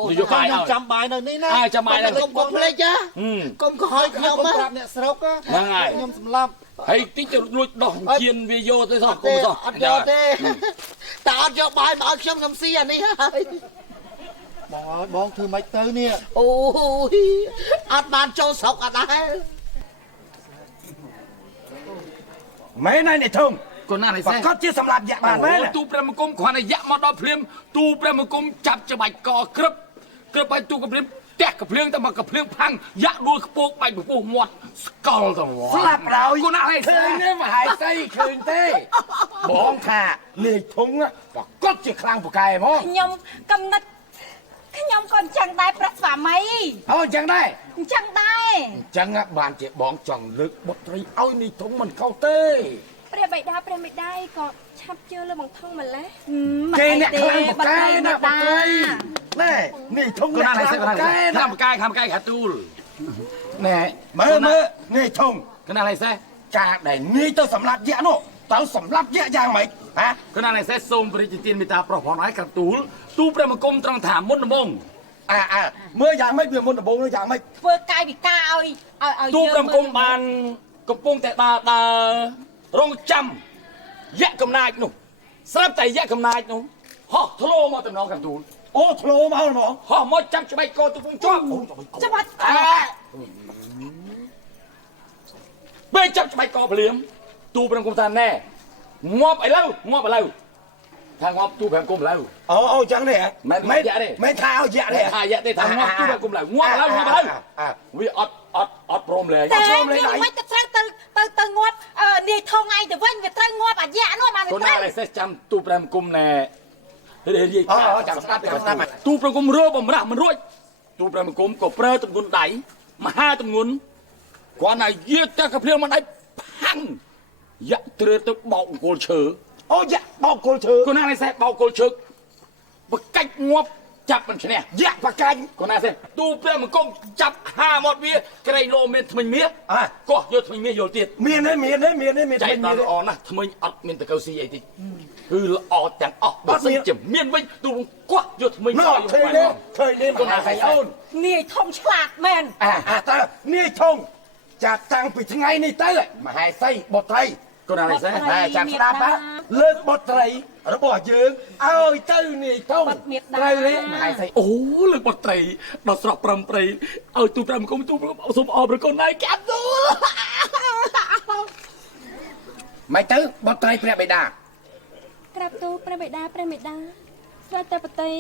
ទៅយកបាយឲ្យ ចាំបាយនៅនេះណា ចាំបាយនៅ កុំកុំភ្លេចណាកុំកុហកខ្ញុំ ខ្ញុំ ណា ប្រាប់អ្នកស្រុក ហ្នឹងហើយ ខ្ញុំសម្លាប់ ហើយតិចទៅលួចដោះជៀនវាយកទៅសោះគុំសោះ អត់យកទេតែអត់យកបាយមកឲ្យខ្ញុំស៊ីអានេះហើយ បងធ្វើម៉េចទៅនេះ អូយអត់បានចូលស្រុកអត់ដែរ មែនហើយអ្នកធំ កូនណានេះ ប្រកាសជាសម្រាប់យៈបានមែន ទូព្រះមង្គមគ្រាន់តែយៈមកដល់ភ្លាមទូព្រះមង្គមចាប់ច្បាច់កក្រឹបឲ្យទូកភ្លាមផ្ទះកភ្លៀងតែមកកភ្លៀងផាំងយៈដួលខ្ពកបាច់ពពុះមាត់ស្កល់ទៅ ស្លាប់ហើយ កូនណានេះ ឃើញទេមហាយសីឃើញទេបងថាលេខធំប្រកាសជាខ្លាំងពូកែហ្មង ខ្ញុំកំណត់ខ្ញុំក៏អញ្ចឹងដែរប្រាក់ស្វាមី អូអញ្ចឹងដែរ អញ្ចឹងដែរ អញ្ចឹងបានជាបងចង់លើកបុត្រីឲ្យនេះធំមិនខុសទេ ព្រះបិតាព្រះមេដាយក៏ឆាប់ជឿលើបងថងម្លេះ គេអ្នកខ្លាំងពូកែណាបុត្រីណែនេះធំ កូន អ្នក ណា ខ្ នេះ លាំងពូកែ ខាងបកាយខាទូល ណែមើលនេះធំ កូនណានេះសេះ ការដែលងាយទៅសម្លាប់យៈនោះតើសម្លាប់យៈយ៉ាងម៉េចហ៎ កូនណានេះសេះសូមព្រះរាជទានមេត្តាប្រោះផងហើយខាទូលទូព្រះមង្គមត្រង់ថាមុនដំបង មើលយ៉ាងម៉េចវាមុនដំបូងយ៉ាងម៉េច ធ្វើកាយវិការឲ្យ ទូព្រះមង្គមបានកំពុងតែដើររងចាំយៈកំណាចនោះស្រាប់តែយៈកំណាចនោះហោះធ្លោមកតំណងខាទូល អូធ្លោមកហ្មង ហោះមកចាប់ច្បាច់កទូពងជាប់ ច្បាច់ ពេលចាប់ច្បាច់កភ្លាមទូព្រះមង្គមថាណែងាប់ឥឡូវថាងាប់ទូព្រះមង្គមឥឡូវ អូចឹងទេហ៎ មិនថាឲ្យយៈទេថាយៈទេថាងាប់ទូព្រះមង្គមឥឡូវងាប់ឥឡូវវាអត់ព្រមលេង តែខ្ញុំមិនទៅត្រូវទៅងាប់នាយថងឯងទៅវិញវាត្រូវងាប់អាយៈនោះបានវា កូន ត្រូវ ណាលេះចាំទូព្រះមង្គមណែរាយចាំស្ដាប់ទូព្រះមង្គមរើបំរាស់មិនរួចទូព្រះមង្គមក៏ប្រើទម្ងន់ដៃមហាទម្ងន់ គាត់ណាយាតែកាភ្លៀងមិនដៃផាំងយ៉ាក់ត្រេទៅបោកអង្គលឈើ អូយ៉ាបោកគល់ឈើ គាត់ណានេះសេះបោកអង្គលឈើបកាច់ងាប់ចាប់មិនឈ្នះ យ៉ាក់បកាច់ គាត់ណាសេះទូព្រះមង្គមចាប់ហាមកវាក្រៃលោមានថ្មិញមាសកោះយកថ្មិញមាសយកទៀត មានទេ ចៃដល់ល្អណាស់ថ្មិញអត់មានតកៅស៊ីអីតិចគឺល្អទាំងអស់បើសិនជាមានវិញទូកោះយកថ្មិញ ណោឃើញទេគាត់ណាស្អីអូន នាយធំឆ្លាតមែន តើនាយធំចាតាំងពីថ្ងៃនេះទៅមហេសីបុត្រី គាត់ណាសេះ ចាំស្ដាប់លើកបុត្រីរបស់យើងឲ្យទៅនាយធំត្រូវទេមហេសី អូលើបត្រីដល់ស្រស់ប្រំប្រៃឲ្យទូព្រះមង្គមទូសូមអរប្រកូនណៃកាប់ទូ មិនទៅបុត្រីព្រះបិតា ក្រាបទូលព្រះបិតាព្រះមេដាស្ដេចតែបតី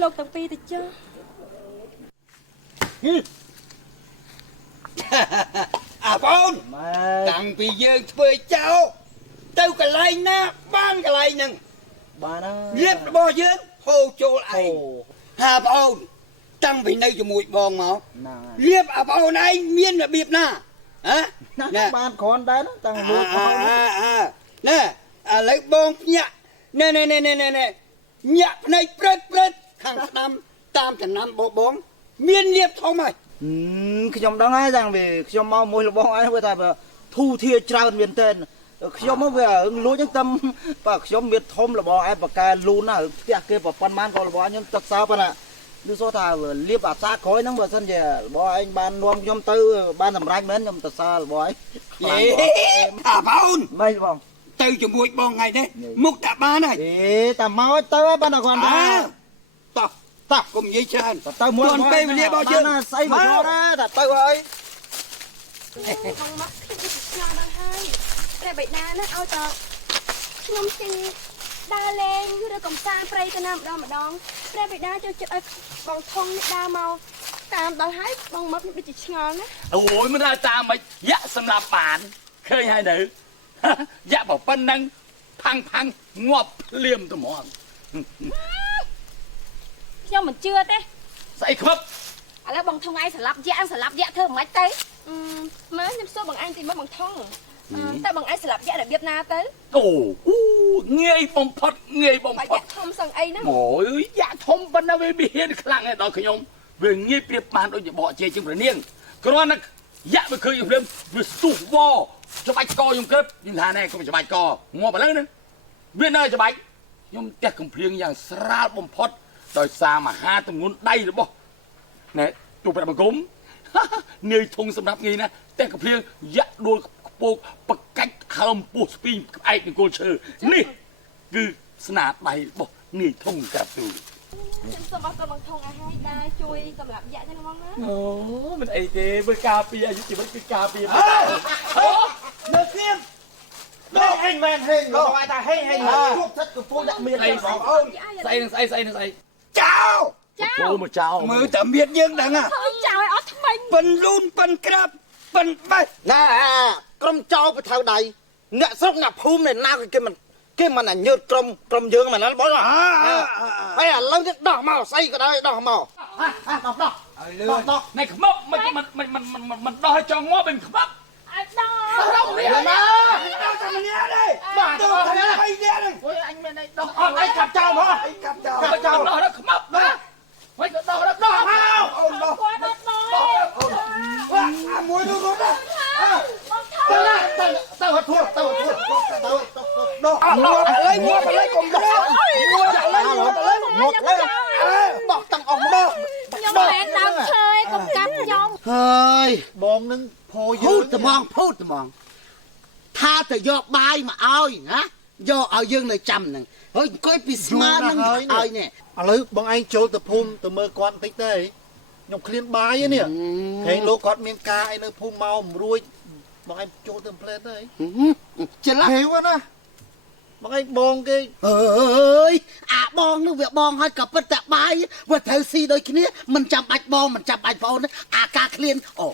លោកទាំងពីរទៅចុះ អាបងតាំងពីយើងធ្វើចោលទៅកន្លែងណាបានកន្លែងហ្នឹងបានលៀបរបស់យើងហូរចូលឯងហាបងតាំងពីនៅជាមួយបងមកលៀបអាបងឯងមានរបៀបណាហ៎ណាបានគ្រាន់ដែរតាំងមួយបងណែឥឡូវបងភ្ញាក់ណែញាក់ភ្នែកព្រឹតខាងស្ដាំតាមចំណាំបងមានលៀបធំហើយ ខ្ញុំដឹងហើយតាំងពីខ្ញុំមកមួយរបស់ឯងវាថាធូធាច្រើនមែនតើខ្ញុំមកវាលួចហ្នឹងតែបើខ្ញុំមានធំរបស់ឯងបកែលូនណាផ្ទះគេប្រប៉ុណ្ណបានក៏របស់ខ្ញុំទឹកសោប៉ុណ្ណាឬសូថាលៀបអាសាក្រោយហ្នឹងបើសិនជារបស់ឯងបាននាំខ្ញុំទៅបានសម្រេចមែនខ្ញុំទៅសើរបស់ឯងអាបងមិនបងទៅជាមួយបងថ្ងៃនេះមុខតាបានហើយតែមកទៅហើយបានតែគាត់តោះកុំនិយាយច្រើនទៅមួយពេលវេលារបស់យើងស្អីមកណាតែទៅហើយ ក្នុងមកខ្ញុំដឹងហើយព្រះបិតាណាឲ្យតខ្ញុំជិះដើរលេងឬកំសាន្តព្រៃទៅណាម្ដងព្រះបិតាចូលចិត្តឲ្យបងធំនេះដើរមកតាមដល់ហើយបងមកខ្ញុំដូចជាឆ្ងល់ណា អូយមិនដើរតាមមិនយ៉ាក់សម្រាប់បានឃើញហើយនៅយ៉ាក់បើប៉ុណ្ណឹងផាំងងាប់ភ្លាមត្មង ខ្ញុំមិនជឿទេ ស្អីខ្មឹប ឥឡូវបងធំឯងស្លាប់យ៉ាក់ធ្វើមិនខ្មិចទៅ ម៉ែខ្ញុំសួរបងឯងទីមកបងថងតែបងឯងស្លាប់យ៉ាក់របៀបណាទៅ អូងាយបំផុតងាយបំផុត យ៉ាក់ធំសឹងអីណា អូយយ៉ាក់ធំប៉ុណ្ណាវាហ៊ានខ្លាំងឯដល់ខ្ញុំវាងាយប្រៀបបានដូចជាបកជ័យជាងព្រះនាងគ្រាន់តែយ៉ាក់វាឃើញភ្លាមវាស្ទុះវច្បាច់កខ្ញុំក្រឹបខ្ញុំថាណែកុំច្បាច់កងាប់ឥឡូវណាវានៅច្បាច់ខ្ញុំផ្ទះកំភ្លៀងយ៉ាងស្រាលបំផុតដោយសារមហាទម្ងន់ដៃរបស់ណែទូព្រះបង្គំនាយធុងសម្រាប់ងាយណាផ្ទះកំភ្លៀងយ៉ាក់ដួលខ្ពកបកាច់ហើមពោះស្ពីក្អែកនឹងគល់ឈើនេះគឺស្នាដៃរបស់នាយធុងក្រាបទូល ខ្ញុំសូមអរគុណបងថងឲ្យហើយដែលជួយសម្រាប់យ៉ាក់ទៅហ្មងណា អូមិនអីទេមើលការពារអាយុជីវិតគឺការពារ នៅស្ងៀមដល់ឯងមែនហេងដល់ឯងថាហេងជួបចិត្តកំពុងដាក់មានអីបងអូន ស្អីនឹងស្អីចៅ អូមកចោល មើលតែមានយើងដឹងហ่ะ ហើយចៅឲ្យអត់ថ្មិញ ប៉ិនលូនប៉ិនក្រាបប៉ិនបេះណាក្រុមចៅទៅថៅដៃអ្នកស្រុកអ្នកភូមិណាគេមិនញើតក្រុមយើងមិនណាបងហើយឥឡូវនេះដោះមកស្អីក៏ដោយដោះមកដោះ ណែខ្មឹបមិនដោះឲ្យចង់ងាប់វិញខ្មឹប ឲ្យដល់ ដោះនេះ ដោះតែម្នាក់ទេបាទដោះតែ3នាក់ហ្នឹងអូយអញមានអីដោះអត់អីកាប់ចោលមកកាប់ចោល ដោះដល់ខ្មឹបណាហើយក៏ដោះមកអូនដោះ គាត់អត់ដល់ អាមួយនោះនោះទៅហត់ធួទៅដោះងាប់ឥឡូវកុំដោះងាប់ឥឡូវដោះទាំងអស់មក ខ្ញុំមិនមែនដើមឈើឯងកុំកាប់ខ្ញុំ ហើយ បងនឹងភោយើ พูดត្មងថាទៅយកបាយមកឲ្យណាយកឲ្យយើងនៅចាំហ្នឹងហើយអង្គុយពីស្មាហ្នឹងឲ្យនេះ ឥឡូវបងឯងចូលទៅភូមិទៅមើលគាត់បន្តិចទេខ្ញុំឃ្លានបាយនេះហេលោកគាត់មានការអីនៅភូមិមកមិនរួចបងឯងចូលទៅផ្លែតទេ ច្រឡះ ហេវណាបងឯងបងគេ អើយអាបងនោះវាបងឲ្យក៏ពិតតែបាយវាត្រូវស៊ីដូចគ្នាមិនចាំបាច់បងមិនចាំបាច់បងអាការឃ្លានអូ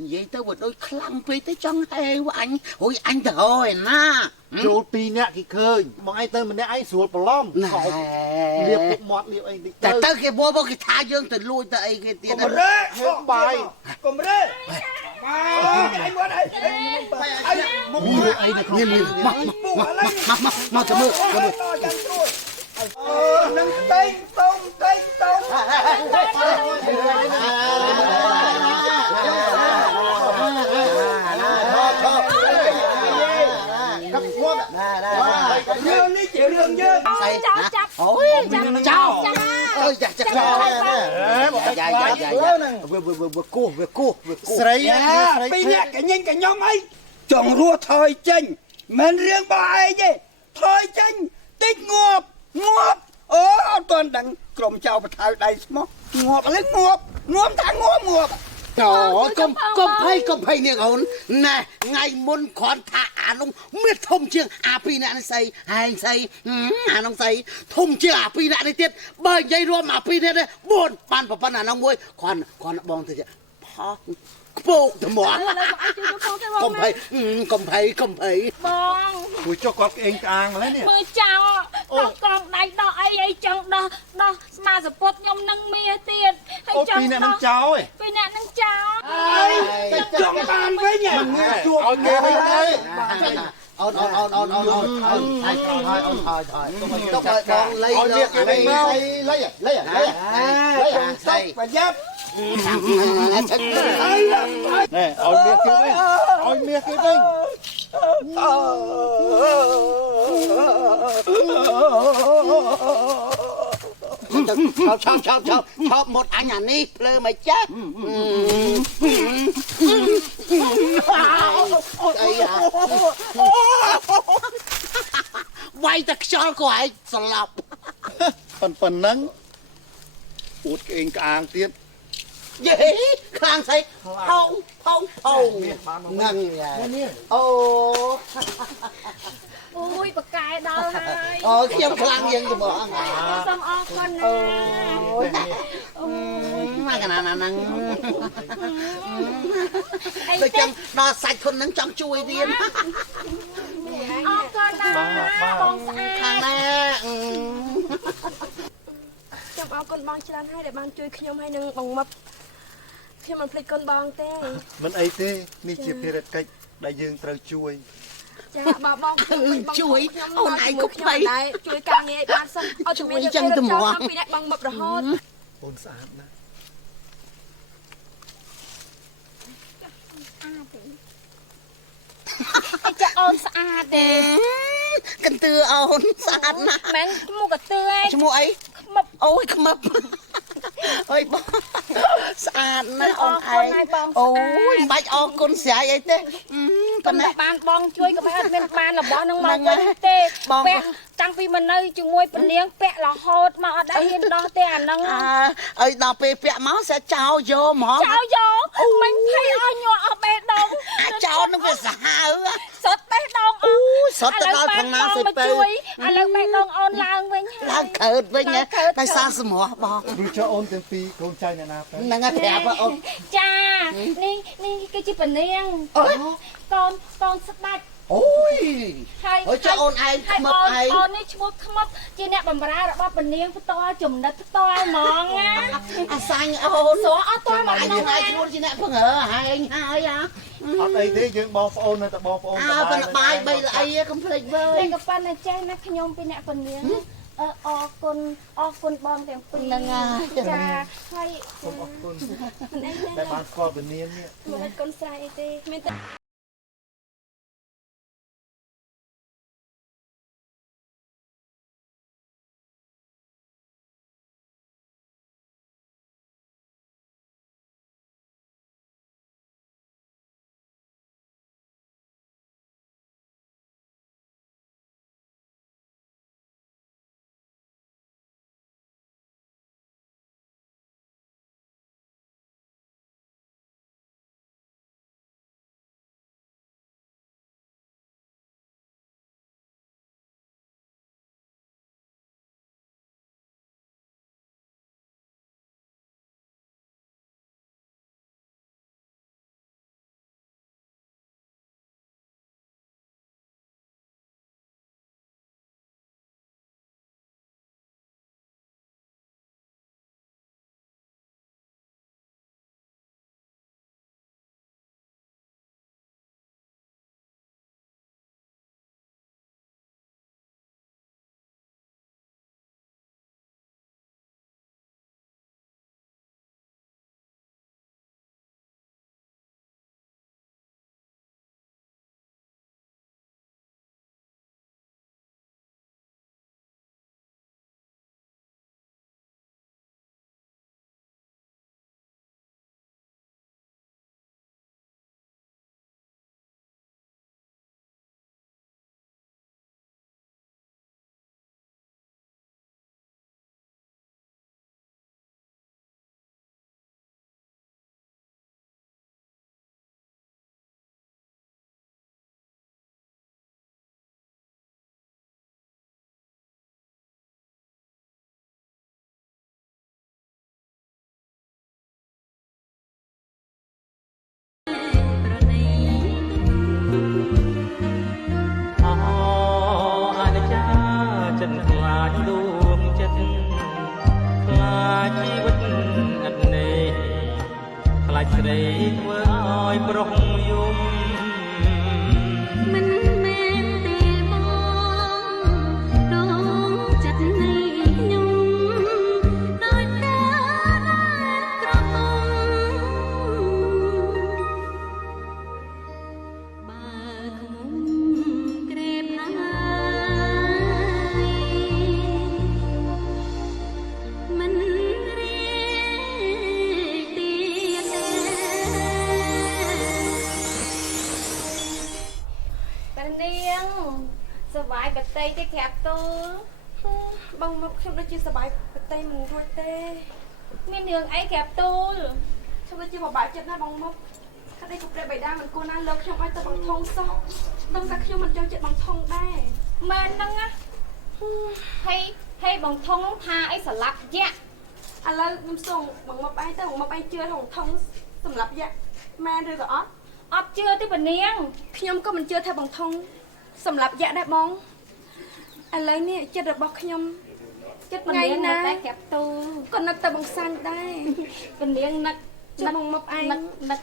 និយាយទៅវាដូចខ្លាំងពេកទៅចង់ហេវអញរួយអញទៅរយណា ចូល2នាក់គេឃើញបងឯងទៅម្នាក់ឯងស្រួលប្រឡំ ណែ លៀបពុកមាត់លៀបអីតិច តែទៅគេមកគេថាយើងទៅលួចទៅអីគេទៀត កុំរេបាយកុំរេ anh muốn đây mau cho mưa nâng tay tông dương đi chịu đường dương ôi chào ơi dạ vừa cua sấy bây giờ cái nhanh cái nhóm ấy chọn rua thôi chanh men riêng bà ai chứ thôi chanh tích ngộp toàn đằng cầm chào và thay đầy smok ngộp lấy ngộp thằng ngộp trời công phay niềng ổn nè ngày muốn con thả án ông miết thông chiêng pi nạn xây hành xây án ông xây thông chiêng pi nạn đi tiết bởi dây rùa mà pi nạn đấy buồn ban vào ban án ông môi còn bong thì bộ tụi mỏ công phay Bong ui cho con cái anh càng lấy nè mưa chào con đánh đo ai chẳng đo mà support nhóm nâng mía tiền hay ôi chẳng pi nè nâng cháu ấy vì nạn nâng cháu chọn bàn với nhỉ ôi kìa đây ôn thôi con lấy tóc và dép nè ôi miếc cái bên chọc một anh à ni lơ mày chết quay ta cho của anh sờ lọc phần nắng út cái anh càng tiết gì khang say thông ngân ô ui bậc cài đâu này khi ông khang dân thì bỏ xong o con mà cái nào tôi chân nó sạch con nắng trong chui điên o con bong khang nè ចាំអរគុណបងច្រើនហើយដែលបានជួយខ្ញុំហើយនឹងបងមុតខ្ញុំមិនភ្លេចគុណបងទេ មិនអីទេនេះជាភារកិច្ចដែលយើងត្រូវជួយ ចាបងជួយអូនឯងក៏ភ័យដែរជួយការងារឲ្យបានសោះអត់ជំនាញចឹងទៅមកពីអ្នកបងមុតរហូត អូនស្អាតណាស់ ចាអូនស្អាតទេ កន្ទឿអូនស្អាតណាស់ មែនឈ្មោះកន្ទឿឯង ឈ្មោះអីអូយខ្មឹបអើយបងស្អាតណាស់អូនឯងអូយមិនបាច់អរគុណស្រ័យអីទេប៉ុន្តែ បានបងជួយក៏មិនអត់មានបានរបស់នឹងមកវិញទេពាក់តាំងពីមកនៅជាមួយពនាងពាក់រហូតមកអត់ដែរហ៊ានដោះទេអាហ្នឹងអើយដល់ពេលពាក់មកsẽចោលយកហ្មងចោលយកមិនភ័យអស់ញ័រអស់បេះដូង ចោលនឹងវាសាហាវ សុតបេះដូងអូសុតទៅដល់ខាងណាសិទៅ ឥឡូវបេះដូងអូនឡើងវិញ ឡើងកើតវិញតែសារសម្រស់បង ឬចុះអូនទាំងពីរកូនចៅអ្នកណាទៅ ហ្នឹងប្រាប់អូន ចានេះគឺជាពនាងកូនស្ដាច់ អូយ ហើយ ចុះអូនឯងខ្មឹបឯង អូននេះឈ្មោះខ្មឹបជាអ្នកបម្រើរបស់ពនាងផ្ទាល់ចំណិតផ្ទាល់ហ្មងណា អាសាញ់អូន ស្រអត់ទាល់មក ឯង ហ្នឹង ឯងខ្លួនជាអ្នកបង្រើហើយហើយ អត់អីទេយើងបងប្អូននៅតែបងប្អូន ប៉ុន្តែបាយបីល្អីកុំភ្លេចវើយ តែក៏ប៉ុន្តែចេះណាខ្ញុំពីអ្នកពនាងអរគុណបងទាំងពីរ ហ្នឹងហើយ ចាហើយ សូមអរគុណ មិនអីទេ ដែលបានស្គាល់ពនាងនេះ មិនគុណស្រ័យអីទេមានតែ ចដួងចិត្តខ្លាចជីវិតអត់ន័យខ្លាចស្រីធ្វើឲ្យប្រុសយំមិនមែនទេបងដងចិត្តនៃខ្ញុំដូចតែក្រហមបើខ្ញុំក្រេបហើយមិនរៀងទៀតទេតានាងសប្បាយកតៃទេក្រាបទូលបងមកខ្ញុំដូចជាសប្បាយកតៃមិនរួចទេមានរឿងអីក្រាបទូលខ្ញុំដូចជាបបាក់ចិត្តណាស់បងមកក្តីក៏ព្រះបិតាមិនគួរណាលើកខ្ញុំឲ្យទៅបងថងសោះដឹងថាខ្ញុំមិនចូលចិត្តបងថងដែរមែនហ្នឹងណាហើយបងថងថាអីស្លាប់យៈឥឡូវខ្ញុំសូមបងមកឯងទៅបងមកឯងជឿថាបងថងសម្រាប់យៈមែនឬក៏អត់ជឿទេប៉នាងខ្ញុំក៏មិនជឿថាបងថងសម្រាប់យៈដែរបងឥឡូវនេះចិត្តរបស់ខ្ញុំចិត្តថ្ងៃណាតែក្រាបទូក៏នឹកតែបងសាញ់ដែរប៉នាងនឹកបងមកឯងនឹក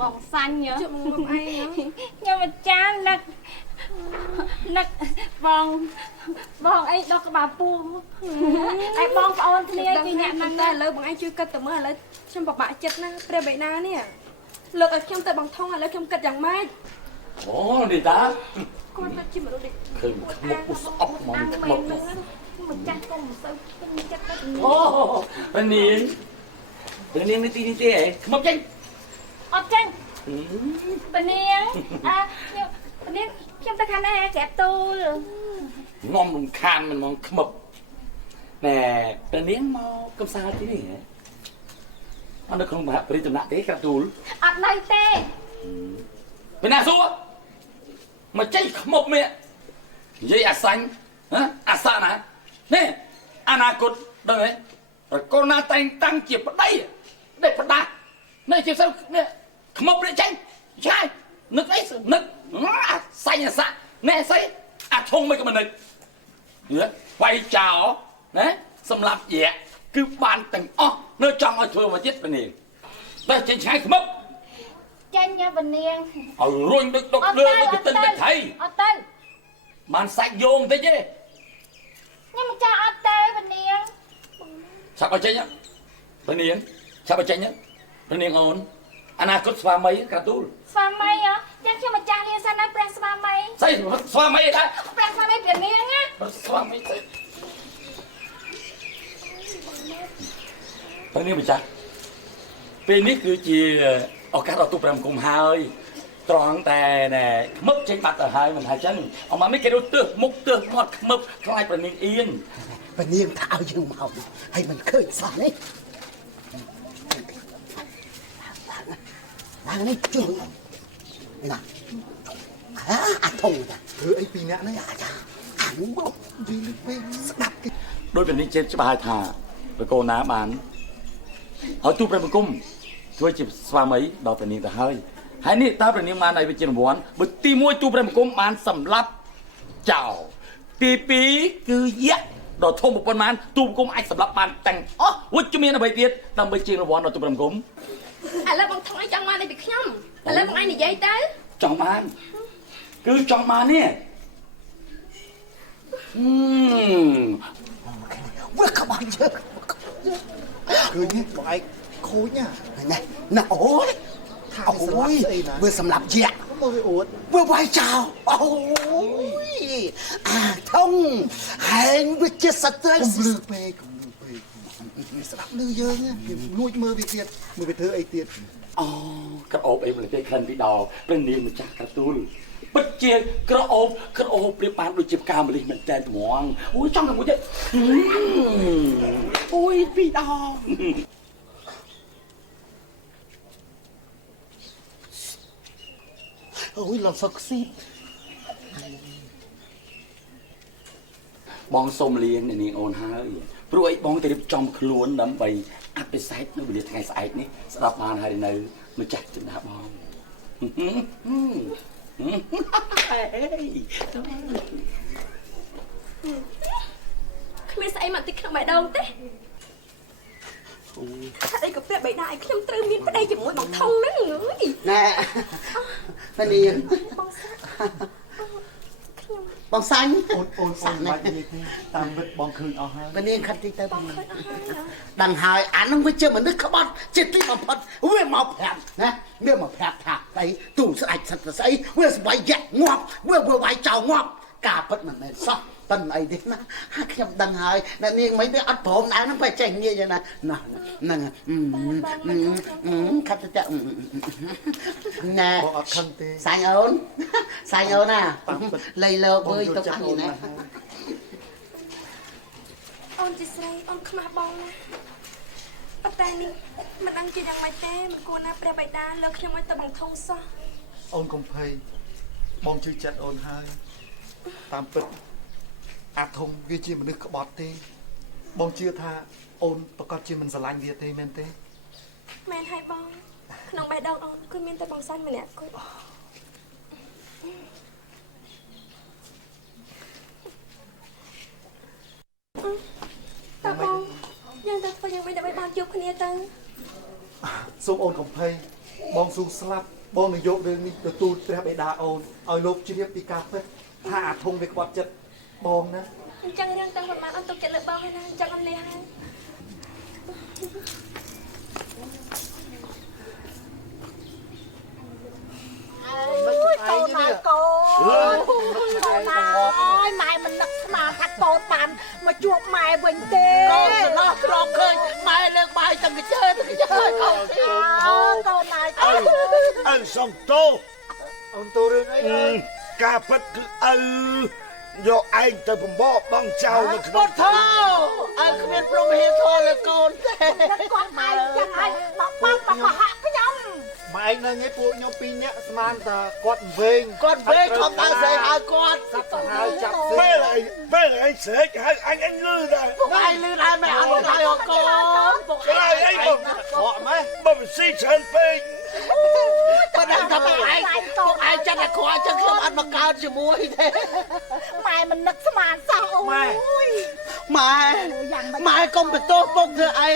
បងសាញ់ហ៎ជប់មកឯងខ្ញុំអាចារ្យនឹកបងអីដោះក្បាលពូឯបងប្អូនគ្នាជាអ្នកហ្នឹងតែឥឡូវបងឯងជួយគិតទៅមើលឥឡូវខ្ញុំពិបាកចិត្តណាព្រះបិតានេះលើកឲ្យខ្ញុំទៅបងថងឥឡូវខ្ញុំគិតយ៉ាងម៉េច អូនេះតា គាត់ទៅជាមនុស្សដែល ឃើញមកពុះស្អប់មកមក ចាស់ក៏មិនសូវពេញចិត្តទៅ អូប៉នាងនេះទីនេះទេហ៎មកចេញ អត់ចេញប៉នាងប៉នាងខ្ញុំទៅខាងណាក្រាបទូល ងំរំខានមិនមកខ្មឹបណែប៉នាងមកកំសាន្តទីនេះហ៎អត់នៅក្នុងមហាប្រិយតំណាក់ទេក្រាបទូល អត់នៅទេ ពេលណាសួរមកចេញខ្មុំមេនិយាយអាសាញ់អាសាណានេះអនាគតដឹងទេប្រកូនណាតែងតាំងជាប្តីដេកប្រដានេះជាសិលនេះខ្មុំនេះចេញចាយនឹកអីនឹកអាសាញ់អាសានេះស្អីអាធំមិនក៏មិននឹកវាយចោលណាសម្រាប់យៈគឺបានទាំងអស់នៅចង់ឲ្យធ្វើមកទៀតពេលនេះតែចេញឆ្ងាយខ្មុំ ចេញញ៉ាំប៉នាង ឲ្យរួញដឹកដុកលើទៅទិនទៅថៃ អត់ទៅ បានសាច់យោងតិចទេ ខ្ញុំមិនចាស់អត់ទេប៉នាង ឆាប់ឲ្យចេញប៉នាងឆាប់ឲ្យចេញប៉នាងអូនអនាគតស្វាមីក្រាទូល ស្វាមីហ៎ចាំខ្ញុំម្ចាស់លាសិនណាព្រះស្វាមី ស្អីស្វាមីអីដែរ ព្រះស្វាមីប៉នាងណា ស្វាមីស្អីប៉នាងម្ចាស់ពេលនេះគឺជាឱកាសដល់ទូ5គុំហើយត្រង់តែណែខ្មឹបចេញបាត់ទៅហើយមិនថាចឹងអមមិនគេរត់ទើសមុខទើសមាត់ខ្មឹបខ្លាចប៉នាងអៀន ប៉នាងថាឲ្យយើងមកហើយមិនឃើញសោះនេះឡើងនេះជួយណាអាធំតាធ្វើអីពីអ្នកនេះអានោះមកយីលឹកពេកស្ដាប់គេ ដោយប៉នាងចេះច្បាស់ហើយថាប្រកូនណាបានឲ្យទូ5គុំធ្វើជាស្វាមីដល់ប៉នាងទៅហើយហើយនេះតើព្រះនាងបានឲ្យវិជារង្វាន់បើទី1ទូ5គុំបានសម្លាប់ចោលទី2គឺយៈដល់ធំប៉ុណ្ណាទូ5គុំអាចសម្លាប់បានទាំងអស់វិជ្ជមានអ្វីទៀតដើម្បីជារង្វាន់ដល់ទូ5គុំ ឥឡូវបងថងឲ្យចង់បានអីពីខ្ញុំឥឡូវបងឯងនិយាយទៅ ចង់បានគឺចង់បាននេះវាក្បាលជើងឃើញនេះបងឯងខូចណាអូយអូយវាសម្រាប់យៈមកវាអួតវាវាយចោលអូយអាធំហែងវាជាសត្រូវកុំលឺពេកស្ដាប់លឺយើងវាលួចមើលវាទៀតមើលវាធ្វើអីទៀត អូក្រអូបអីមិនទេក្លិនពីដល់ព្រះនាងម្ចាស់កាទូលពិតជាក្រអូបប្រៀបបានដូចជាផ្កាម្លិះមែនតែត្មងអូយចង់តែមួយទៀតអូយពីដង អូយលំសឹកស៊ីបងសុំលៀងនាងអូនហើយព្រោះអីបងទៅរៀបចំខ្លួនដើម្បីអភិសេកនៅវេលាថ្ងៃស្អែកនេះស្ដាប់បានហើយនៅម្ចាស់ចិន្តាបង អ គ្មានស្អីមកតិចក្នុងបេះដូងទេថាអីក៏ព្រះបិតាឲ្យខ្ញុំត្រូវមានប្តីជាមួយបងថងហ្នឹងអើយ ណែពេលនេះ បងសាក់ខ្ញុំ បងសាញ់ អូនបាច់និយាយទេតាមវិតបងឃើញអស់ហើយ ពេលនេះខិតតិចទៅ បងឃើញអស់ហើយណា ដឹងហើយអានឹងវាជាមនុស្សក្បត់ជាទីបំផុតវាមកប្រាប់ណាវាមកប្រាប់ថាអីទូស្ដាច់សិតស្អីវាស្បែកយ៉ាក់ងាប់វាវាយចោលងាប់ការពិតមិនមែនសោះប៉ិនអីទេណាខ្ញុំដឹងហើយអ្នកនាងមិនទេអត់ព្រមដែរហ្នឹងបែរចេះងាយយ៉ាងណាហ្នឹងខាត់ទៅណែ បងអត់ខឹងទេ សាញ់អូនណាលៃលោកវើយទៅអញណា អូនជាស្រីអូនខ្មាស់បងណាប៉ុន្តែនេះមិនដឹងជាយ៉ាងម៉េចទេមិនគួរណាព្រះបិតាលើកខ្ញុំឲ្យទៅបងថងសោះ អូនកុំភ័យបងជឿចិត្តអូនហើយតាមពិតអាធំវាជាមនុស្សក្បត់ទេបងជឿថាអូនប្រកាសជាមិនស្រឡាញ់វាទេមែនទេ មែនហើយបងក្នុងបេះដូងអូនគឺមានតែបងសាញ់ម្នាក់គត់តើបងយើងទៅធ្វើយ៉ាងម៉េចដើម្បីបានជួបគ្នាទៅ សូមអូនកុំភ័យបងស៊ូស្លាប់បងនឹងយករឿងនេះទៅទូលព្រះបិតាអូនឲ្យលោកជ្រាបពីការពិតថាអាធំវាក្បត់ចិត្តបងណា អញ្ចឹងរឿងទាំងប៉ុន្មានអូនទុកចិត្តលើបងហើយណាអញ្ចឹងអូននេះហើយ កូនណាកូនណាអើយម៉ែមិននឹកស្មានថាកូនបានមកជួបម៉ែវិញទេ កូនសំណោះក្រំឃើញម៉ែលើកបាយទាំងកញ្ជើកកូន កូនណាកូន អើសំតោ អូនទូរឿងអី ការពិតគឺឪយកឯងទៅបំបកបងចៅនៅក្នុង ធោអើគ្មានព្រមហេធរលើកូនទេ គាត់ម៉ែចឹងហើយបបបកហាក់ខ្ញុំ ម៉ែឯងនៅនេះពួកខ្ញុំពីរនាក់ស្មានតែគាត់វែង គាត់វេខំដើរស្អីឲ្យគាត់ សាប់ទៅហើយចាប់ស៊ី ពេលឯងស្រែកហើយអញលឺដែរ ម៉ែលឺដែរម៉ែអត់ឲ្យកូន ឆ្លើយអីបង ខកម៉ែ បើមិនស៊ីច្រើនពេក បើដឹងថាម៉ែឯងពួកឯងចិត្តតែខ្វល់ចឹងខ្ញុំអត់មកកើតជាមួយទេ ម៉ែមិននឹកស្មានសោះអូយ ម៉ែកុំបន្ទោសពុកធ្វើអី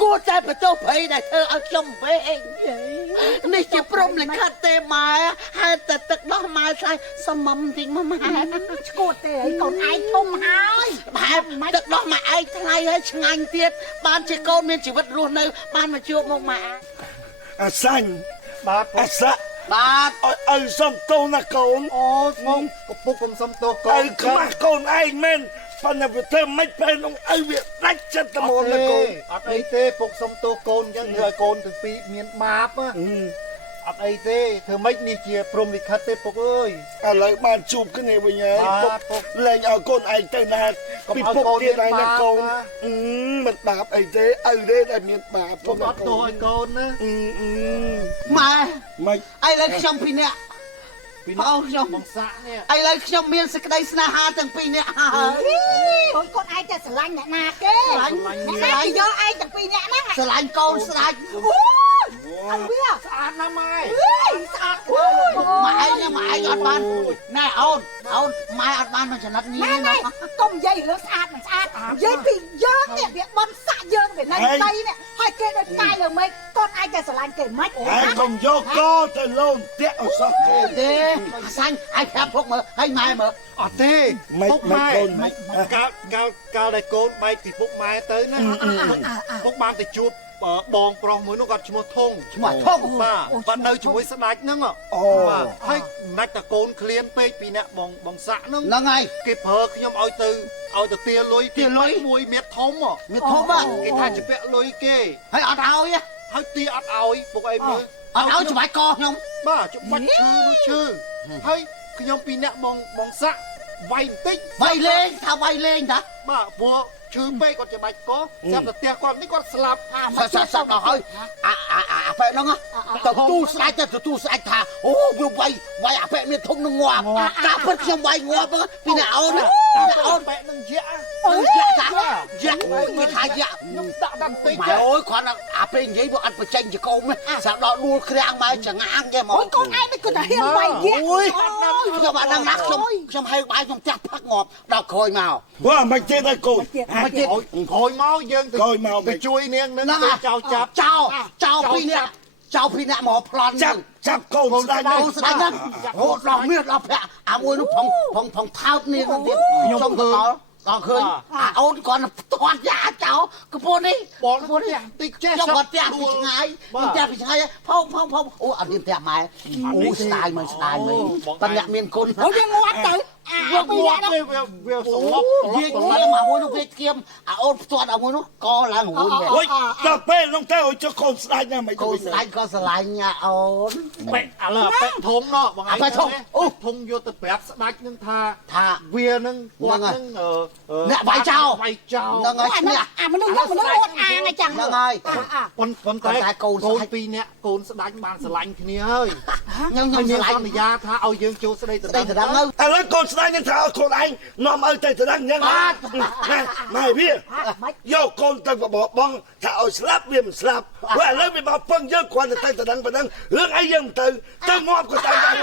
គួរតែបន្ទោសព្រៃដែលធ្វើឲ្យខ្ញុំវែងនេះជាព្រំលិខិតទេម៉ែហេតុតែទឹកដោះម៉ែស្អីសមមតិចមកម៉ែ ឈួតទេហើយកូនឯងធំហើយ ម៉ែទឹកដោះម៉ែឯងថ្លៃហើយឆ្ងាញ់ទៀតបានជាកូនមានជីវិតរស់នៅបានមកជួបមកម៉ែ អាសាញ់ បាទ អាសាក់ បាទ ឲ្យសំតោណាកូន អូមកកពុកកុំសុំទោសកូ ឪ ន ខ្មាស់កូនឯងមែនប៉ុន្តែវាធ្វើមិនពេលនោះឪវាដាច់ចិត្តតែមកណាកូន អត់អីទេពុកសុំទោសកូនអញ្ចឹងធ្វើឲ្យកូនទាំងពីរមានបាបអត់អីទេធ្វើម៉េចនេះជាព្រំលិខិតទេពុកអើយ ឥឡូវបានជួបគ្នាវិញហើយពុកលែងឲ្យកូនឯងទៅណាពីពុកទៀតហើយណាកូនមិនបាបអីទេឪទេដែលមានបាប ពុកអត់ទោសឲ្យកូនណា ម៉ែ មិន ឥឡូវខ្ញុំពីរនាក់ ពី បងខ្ញុំ បងសាក់នេះ ឥឡូវខ្ញុំមានសេចក្តីស្នេហាទាំងពីរនាក់ហើយ អូយកូនឯងតែស្រឡាញ់អ្នកណាគេអ្នកណាគេយកឯងទាំងពីរអ្នកហ្នឹង ស្រឡាញ់កូនស្ដាច់ អើវា ស្អាតណាស់ម៉ែ ស្អាត ម៉ែអត់បានណែអូនម៉ែអត់បានមកចំណិតញី ម៉ែ ណា កុំនិយាយរឿងស្អាតមិនស្អាតនិយាយពីយើងនេះវាបនសាក់យើងវានៅដីនេះហើយគេដូចកាយលើមេឃកូនឯងតែស្រឡាញ់គេមិន ហើយកុំយកកទៅលោនតាក់អសោះទេ ទេសាញ់ឲ្យប្រាប់ពុកមើលឲ្យម៉ែមើល អត់ទេពុកម៉ែកាលដែលកូនបែកពីពុកម៉ែទៅណាពុកបានទៅជួបបងប្រុសមួយនោះគាត់ឈ្មោះធុងបាទនៅជាមួយស្ដេចហ្នឹងបាទហើយមិនដាច់តែកូនឃ្លានពេកពីអ្នកបងសាក់ហ្នឹង ហ្នឹងហើយ គេប្រើខ្ញុំឲ្យទៅទាលុយមួយមៀតធំគេថាជាពាក់លុយគេ ហើយអត់ឲ្យ ហើយទាអត់ឲ្យពុកអីមើល អត់ឲ្យច្បាច់កខ្ញុំ បាទច្បាច់ឈឺនោះឈឺហើយខ្ញុំពីអ្នកបងសាក់វាយបន្តិច វាយលេងថាវាយលេងតា បាទព្រោះឈឺពេកគាត់ច្បាច់កចាប់ទៅផ្ទះគាត់នេះគាត់ស្លាប់ សាក់ដល់ហើយអាប៉ែហ្នឹងទៅទូស្ដាច់ទៅទូស្ដាច់ថាអូវាវាយអាប៉ែមានធំនឹងងាប់ការពិតខ្ញុំវាយងាប់ពីអ្នកអូន អូនប៉ែនឹងយ៉ាក់ យ៉ាក់គេថាយ៉ាក់ ខ្ញុំដាក់តែ ចាំតិច ម៉ែអើយគាត់អាពេលនិយាយមកអត់បញ្ចេញជាកុំសាប់ដល់ដួលក្រាំងម៉ែចងាងចេះមក អូយកូនឯងមិនគិតថាហ៊ានបាយយៈ អូយខ្ញុំអត់ដឹងណាខ្ញុំហេបាយខ្ញុំផ្ទះផឹកងាប់ដល់ក្រោយមក ព្រោះមិនទៀតឲ្យកូន មិនទៀត ក្រោយមកយើងទៅជួយនាងនឹងទៅចោលចាប់ ចោលពីរនាក់មកប្លន់ ចាប់កូនស្ដាយ កូនស្ដាយហ្នឹងហូតដល់មាសដល់ប្រាក់អាមួយនោះផងថោតនាងហ្នឹងទៀតខ្ញុំទៅដល់ឃើញអាអូនគាត់ទាត់យ៉ាចោលកពូនេះ បងនេះតិចចេះ ខ្ញុំគាត់ផ្ទះពីឆ្ងាយខ្ញុំផ្ទះពីឆ្ងាយផងអូអត់មានផ្ទះម៉ែអូស្ដាយមើលប៉ុន្តែអ្នកមានគុណ អូវាងាត់ទៅអាពីរនាក់នោះ វាសលប់ វាគៀមអាមួយនោះវាគៀមអាអូនផ្ទាត់អាមួយនោះកឡើងរួញវិញ អូយដល់ពេលនោះទៅឲ្យចុះកូនស្ដាយណាមិន កូនស្ដាយក៏ស្រឡាញ់អាអូន បែកឥឡូវបែកធំណោះបងឯងអូធំយកទៅប្រាប់ស្ដាច់នឹងថាវានឹងគាត់នឹងអ្នកបាយចោល ហ្នឹងហើយ អាមនុស្សយកមនុស្សអត់អាងអញ្ចឹង ហ្នឹងហើយ ប៉ុន្តែកូនពីរនាក់កូនស្ដាច់បានស្រឡាញ់គ្នាហើយខ្ញុំមានសន្យាថាឲ្យយើងចូលស្ដីទៅដល់ ឥឡូវកូនស្ដាយនឹងថាឲ្យខ្លួនឯងនាំឲ្យទៅដល់យ៉ាងណាម៉ែវាយកកូនទៅបបបងថាឲ្យស្លាប់វាមិនស្លាប់ព្រោះឥឡូវវាមកពឹងយើងគ្រាន់តែទៅដល់ប៉ុណ្ណឹងរឿងអីយើងទៅងាប់ក៏ទៅដែរ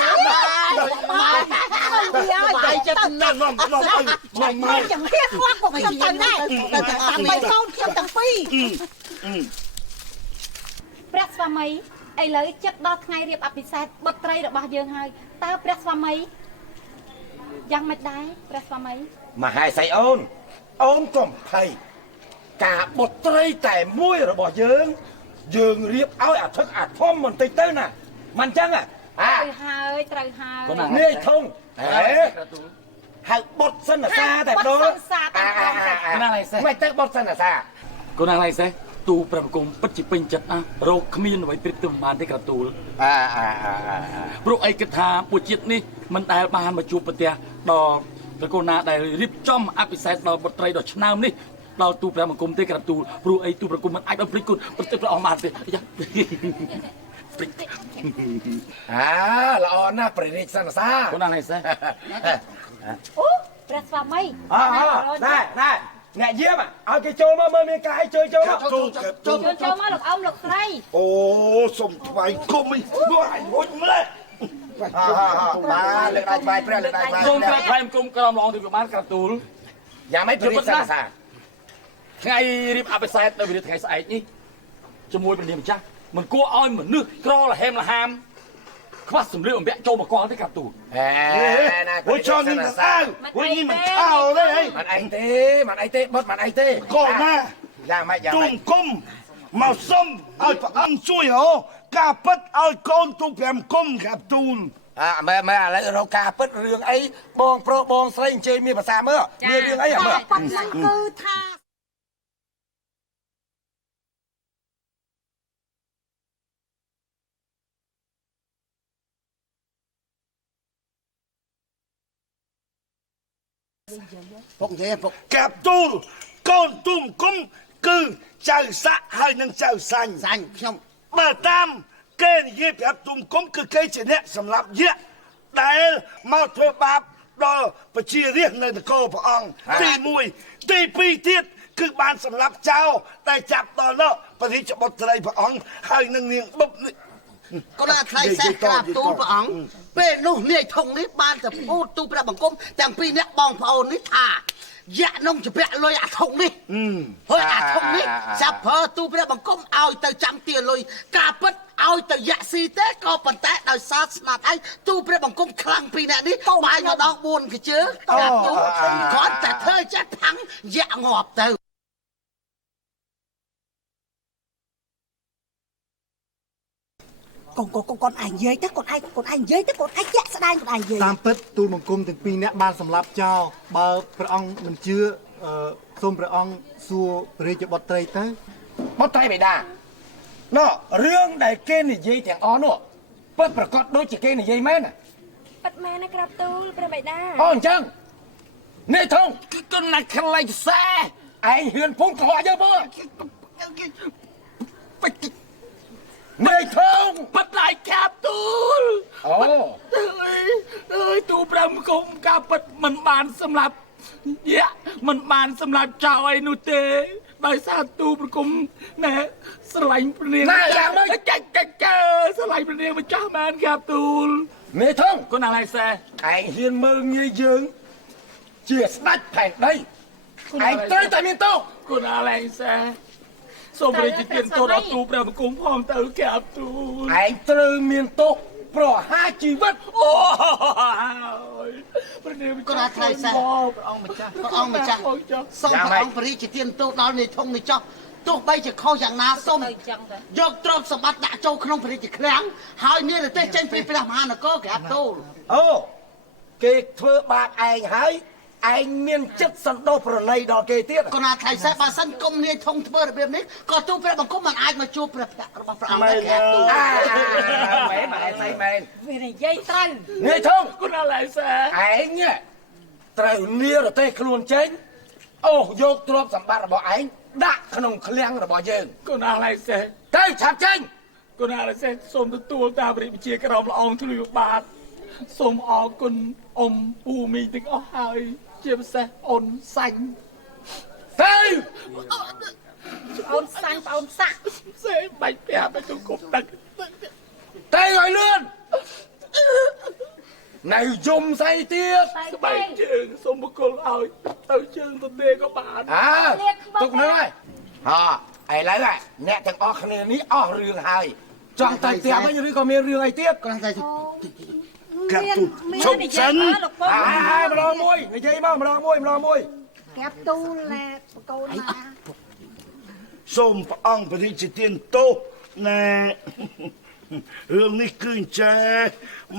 បាយចិត្ត នាំម៉ែ ចាំហ៊ានងាត់ក៏ខ្ញុំទៅដែរតែតាមបីកូនខ្ញុំទាំងពីរ ព្រះស្វាមីឥឡូវចិត្តដល់ថ្ងៃរៀបអភិសេកបុត្រីរបស់យើងហើយតើព្រះស្វាមីយ៉ាងម៉េចដែរព្រះស្វាមី មហេសីអូនកុំភ័យការបុត្រីតែមួយរបស់យើងរៀបឲ្យអាថឹកអាធំបន្តិចទៅណាមិនចឹងត្រូវហើយនេះធំហៅបុតសិនសាតែម្ដងមិនទៅបុតសិនសា កូនណាឡៃសេះទូប្រមគុំពិតជាពេញចិត្តណារោគគ្មានអ្វីព្រៀបទៅបានទេក្រទូលព្រោះអីគិតថាពួកជាតិនេះមិនដែលបានមកជួបប្រទះដល់ត្រកូលណាដែលរៀបចំអភិសេកដល់បុត្រីដ៏ឆ្នើមនេះដល់ទូព្រះមង្គមទេក្រទូលព្រោះអីទូប្រគុំមិនអាចដល់ព្រិចគុណប្រតិព្រះអង្គបានទេយ៉ាព្រិចល្អណាស់ព្រះរាជសន្សា កូនណាឡៃសេះ អូព្រះស្វាមី ណែអ្នកយាមឲ្យគេចូលមកមើលមានការអីចូលមក ចូលមកលោកអ៊ំលោកស្រី អូសុំថ្វាយគុំមើលឲ្យហុចម្លេះ បាទលើកដៃបាយព្រះលើកដៃបាយ សូមក្រាបថ្លែងគុំក្រមឡងទៅបានក្រទូល យ៉ាងម៉េចព្រះរាជសន្សា ថ្ងៃរៀបអភិសេកនៅវិរិយថ្ងៃស្អែកនេះជាមួយព្រះនាងម្ចាស់មិនគួរឲ្យមនុស្សក្រលហេមលហាមខ្វះសម្លៀកបំពាក់ចូលមកកលទេក្រទូល ណា អូចនេះមិនអើវិញនេះមិនខោទេហី មិនអីទេបុតមិនអីទេ កូនណា យ៉ាងម៉េច ទូមគុំមកសុំឲ្យព្រះអង្គជួយហ៎ការពិតឲ្យកូនទូ5គុំក្រាបទូល មើលឥឡូវរកការពិតរឿងអីបងប្រុសបងស្រីអញ្ជើញមានភាសាមើលមានរឿងអីមើល គាត់នឹងគឺថាពុកនិយាយពុក កាប់ទូលកូនទូមគុំគឺចៅសាក់ហើយនឹងចៅសាញ់ ខ្ញុំ បើតាមគេនិយាយប្រាប់ទូមគុំគឺគេជាអ្នកសម្លាប់យក្សដែលមកធ្វើបាបដល់ប្រជារាស្ត្រនៅនគរព្រះអង្គទី1ទី2ទៀតគឺបានសម្លាប់ចៅតែចាប់ដល់នោះព្រះរាជបុត្រីព្រះអង្គហើយនឹងនាងបុបនេះ ក៏ណាថ្លៃសេះក្រាបទូលព្រះអង្គពេលនោះនាយធំនេះបានទៅពូតទូព្រះបង្គំទាំងពីរអ្នកបងប្អូននេះថាយ៉ាក់នំជពាក់លុយអាធំនេះហើយអាធំនេះចាប់ប្រើទូព្រះបង្គំឲ្យទៅចាំទាលុយការពិតឲ្យទៅយ៉ាក់ស៊ីទេក៏ប៉ុន្តែដោយសារស្នាដៃទូព្រះបង្គំខ្លាំងពីរអ្នកនេះបាយម្ដង4កជើក្រាបទូលគាត់តែធ្វើចេះផាំងយ៉ាក់ងាប់ទៅ កូនឯងនិយាយទៅកូនឯងនិយាយទៅកូនឯងជាក់ស្ដែងកូនឯងនិយាយ តាមពិតទូលបង្គំទាំងពីរនាក់បានសម្លាប់ចោលបើព្រះអង្គមិនជឿសូមព្រះអង្គសួរព្រះរាជបុត្រីទៅ បុត្រីបិតាណោះរឿងដែលគេនិយាយទាំងអស់នោះពិតប្រកបដូចជាគេនិយាយមែន ប៉ិតមែនណាក្រាបទូលព្រះបិតា អូអញ្ចឹងនេះធំ កូនណាខ្លាចសែ ឯងហ៊ានពងខ្លាចយើមើល នេះធំ បិទដៃកាប់ទូល អូ អើយទូព្រះមង្គមការពិតមិនបានសម្លាប់យ៉ាមិនបានសម្លាប់ចៅអីនោះទេ ដោយសារទូប្រគំណែស្រឡាញ់ព្រះនាងចាស្រឡាញ់ព្រះនាងម្ចាស់បានខាប់ទូល មេធំ គុណអាឡៃសែ ឯងហ៊ានមើលងាយយើងជាស្ដេចផែនដីឯងត្រូវតែមានទោស គុណអាឡៃសែសូមព្រះរាជទានទោសដល់ទូព្រះបង្គំផងទៅខាប់ទូល ឯងត្រូវមានទោសប្រហារជីវិត អូយព្រះនាង ក៏ថាថ្លៃសែព្រះអង្គម្ចាស់សូមព្រះអង្គព្រះរាជទានទោសដល់នាយធំនេះចោះទោះបីជាខុសយ៉ាងណាសូមយកទ្រព្យសម្បត្តិដាក់ចូលក្នុងព្រះរាជឃ្លាំងហើយមានប្រទេសចេញពីព្រះមហានគរក្រាបទូល អូគេធ្វើបាបឯងហើយឯងមានចិត្តសន្តោសប្រណីដល់គេទៀត ក៏ណាថ្លៃសែបើសិនគុំនាយធំធ្វើរបៀបនេះក៏ទូព្រះបង្គំមិនអាចមកជួបព្រះភក្ត្ររបស់ព្រះអង្គដែរក្រាបទូល មែនឯស្អីមែន វានិយាយត្រូវ នាយធំ គុណអាឡៃសែ ឯងត្រូវលារទេខ្លួនចេញអូសយកទ្រព្យសម្បត្តិរបស់ឯងដាក់ក្នុងឃ្លាំងរបស់យើង គុណអាឡៃសែ ទៅឆាប់ចេញ គុណអាឡៃសែសូមទទួលតាមព្រះរាជជាក្រមល្អងជួយបាទសូមអរគុណអ៊ំពូមីទាំងអស់ហើយជាពិសេសអូនសាញ់ ទៅ អូនសាញ់ប្អូនសាក់ សេបាច់ប្រាប់ទៅគប់ទឹក ទៅឲ្យលឿននៅយំស្អីទៀត ស្បែកជើងសូមបកគលឲ្យទៅជើងទៅទេក៏បាន ទុកនោះហើយឥឡូវអ្នកទាំងអស់គ្នានេះអស់រឿងហើយចង់ទៅផ្ទះវិញឬក៏មានរឿងអីទៀត ក៏ថា កាប់ទូឈប់សិន ម្ដងមួយនិយាយមកម្ដងមួយ ក្រាបទូលណែបកូនណា សូមព្រះអង្គព្រះរាជទានទោសណែរឿងនេះគឺអញ្ចេះ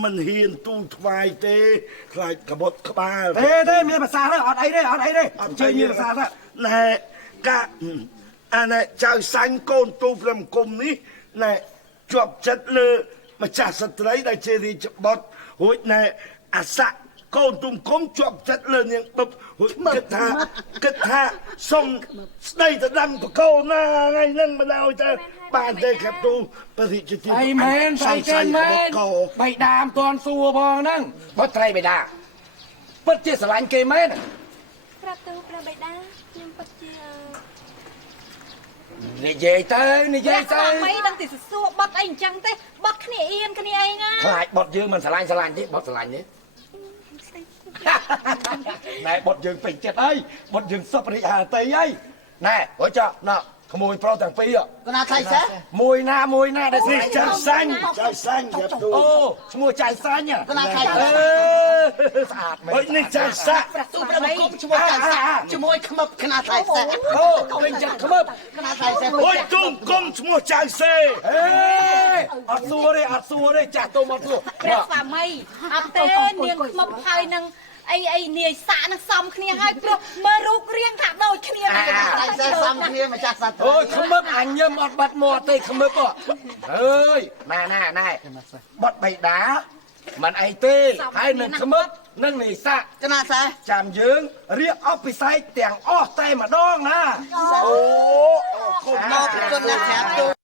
មិនហ៊ានទូលថ្វាយទេខ្លាចក្បត់ក្បាល ទេមានភាសាទេអត់អីទេអញ្ជើញមានភាសាទេ ណែកាអាណែចៅសាញ់កូនទូព្រះមង្គមនេះណែជាប់ចិត្តលើម្ចាស់ស្ត្រីដែលជារាជបុត្ររួចណែអាស័កកូនទូមង្គមជាប់ចិត្តលើនាងបឹបរួចគិតថាសុំស្ដីទៅដឹងបកូនណាថ្ងៃហ្នឹងមិនឲ្យទៅបានទេครับទូព្រះរាជទាន អីមែនស្អីចេញមែនបៃតាមិនទាន់សួរផងហ្នឹងបើត្រីបៃតាពិតជាស្រឡាញ់គេមែន ប្រាប់ទៅព្រះបិតាខ្ញុំពិតជា និយាយទៅ មិនដឹងទីសួរបត់អីអញ្ចឹងទេបត់គ្នាអៀនគ្នាអីណា ខ្លាចបត់យើងមិនស្រឡាញ់ទេបត់ស្រឡាញ់ទេណែបត់យើងពេញចិត្តអីបត់យើងសពរិយាតីអីណែហូចចណោក្មួយប្រុសទាំងពីរ ក៏ណាថ្លៃសែ មួយណាដែល នេះចៅសាញ់យ៉ាប់ទូ អូឈ្មោះចៅសាញ់ ក៏ណាថ្លៃសែ ស្អាតមែន ហូចនេះចៅសាក់ ទូព្រះបង្គំឈ្មោះចៅសាជាមួយខ្មឹបគណៈថ្លៃសែ អូពេញចិត្តខ្មឹប គណៈថ្លៃសែ ហូចទូមគុំឈ្មោះចៅសេ អត់សួរទេចាស់ទុំអត់សួរ ព្រះស្វាមីអត់ទេនាងខ្មុំហើយនឹងអីនាយសាក់នឹងសំគ្នាហើយព្រោះមើលរូបរាងថាដូចគ្នាណា ថ្លៃសែសំគ្នាម្ចាស់សាស្ត្រ អូយខ្មឹបអញញឹមអត់បាត់មាត់ទេខ្មឹបអើយណែបត់បៃតាមិនអីទេហើយនឹងខ្មឹបនឹងនេសាក់ គណៈសែ ចាំយើងរៀបអភិសេកទាំងអស់តែម្ដងណា អូគុំមកគុណណាស់ក្រាបទូល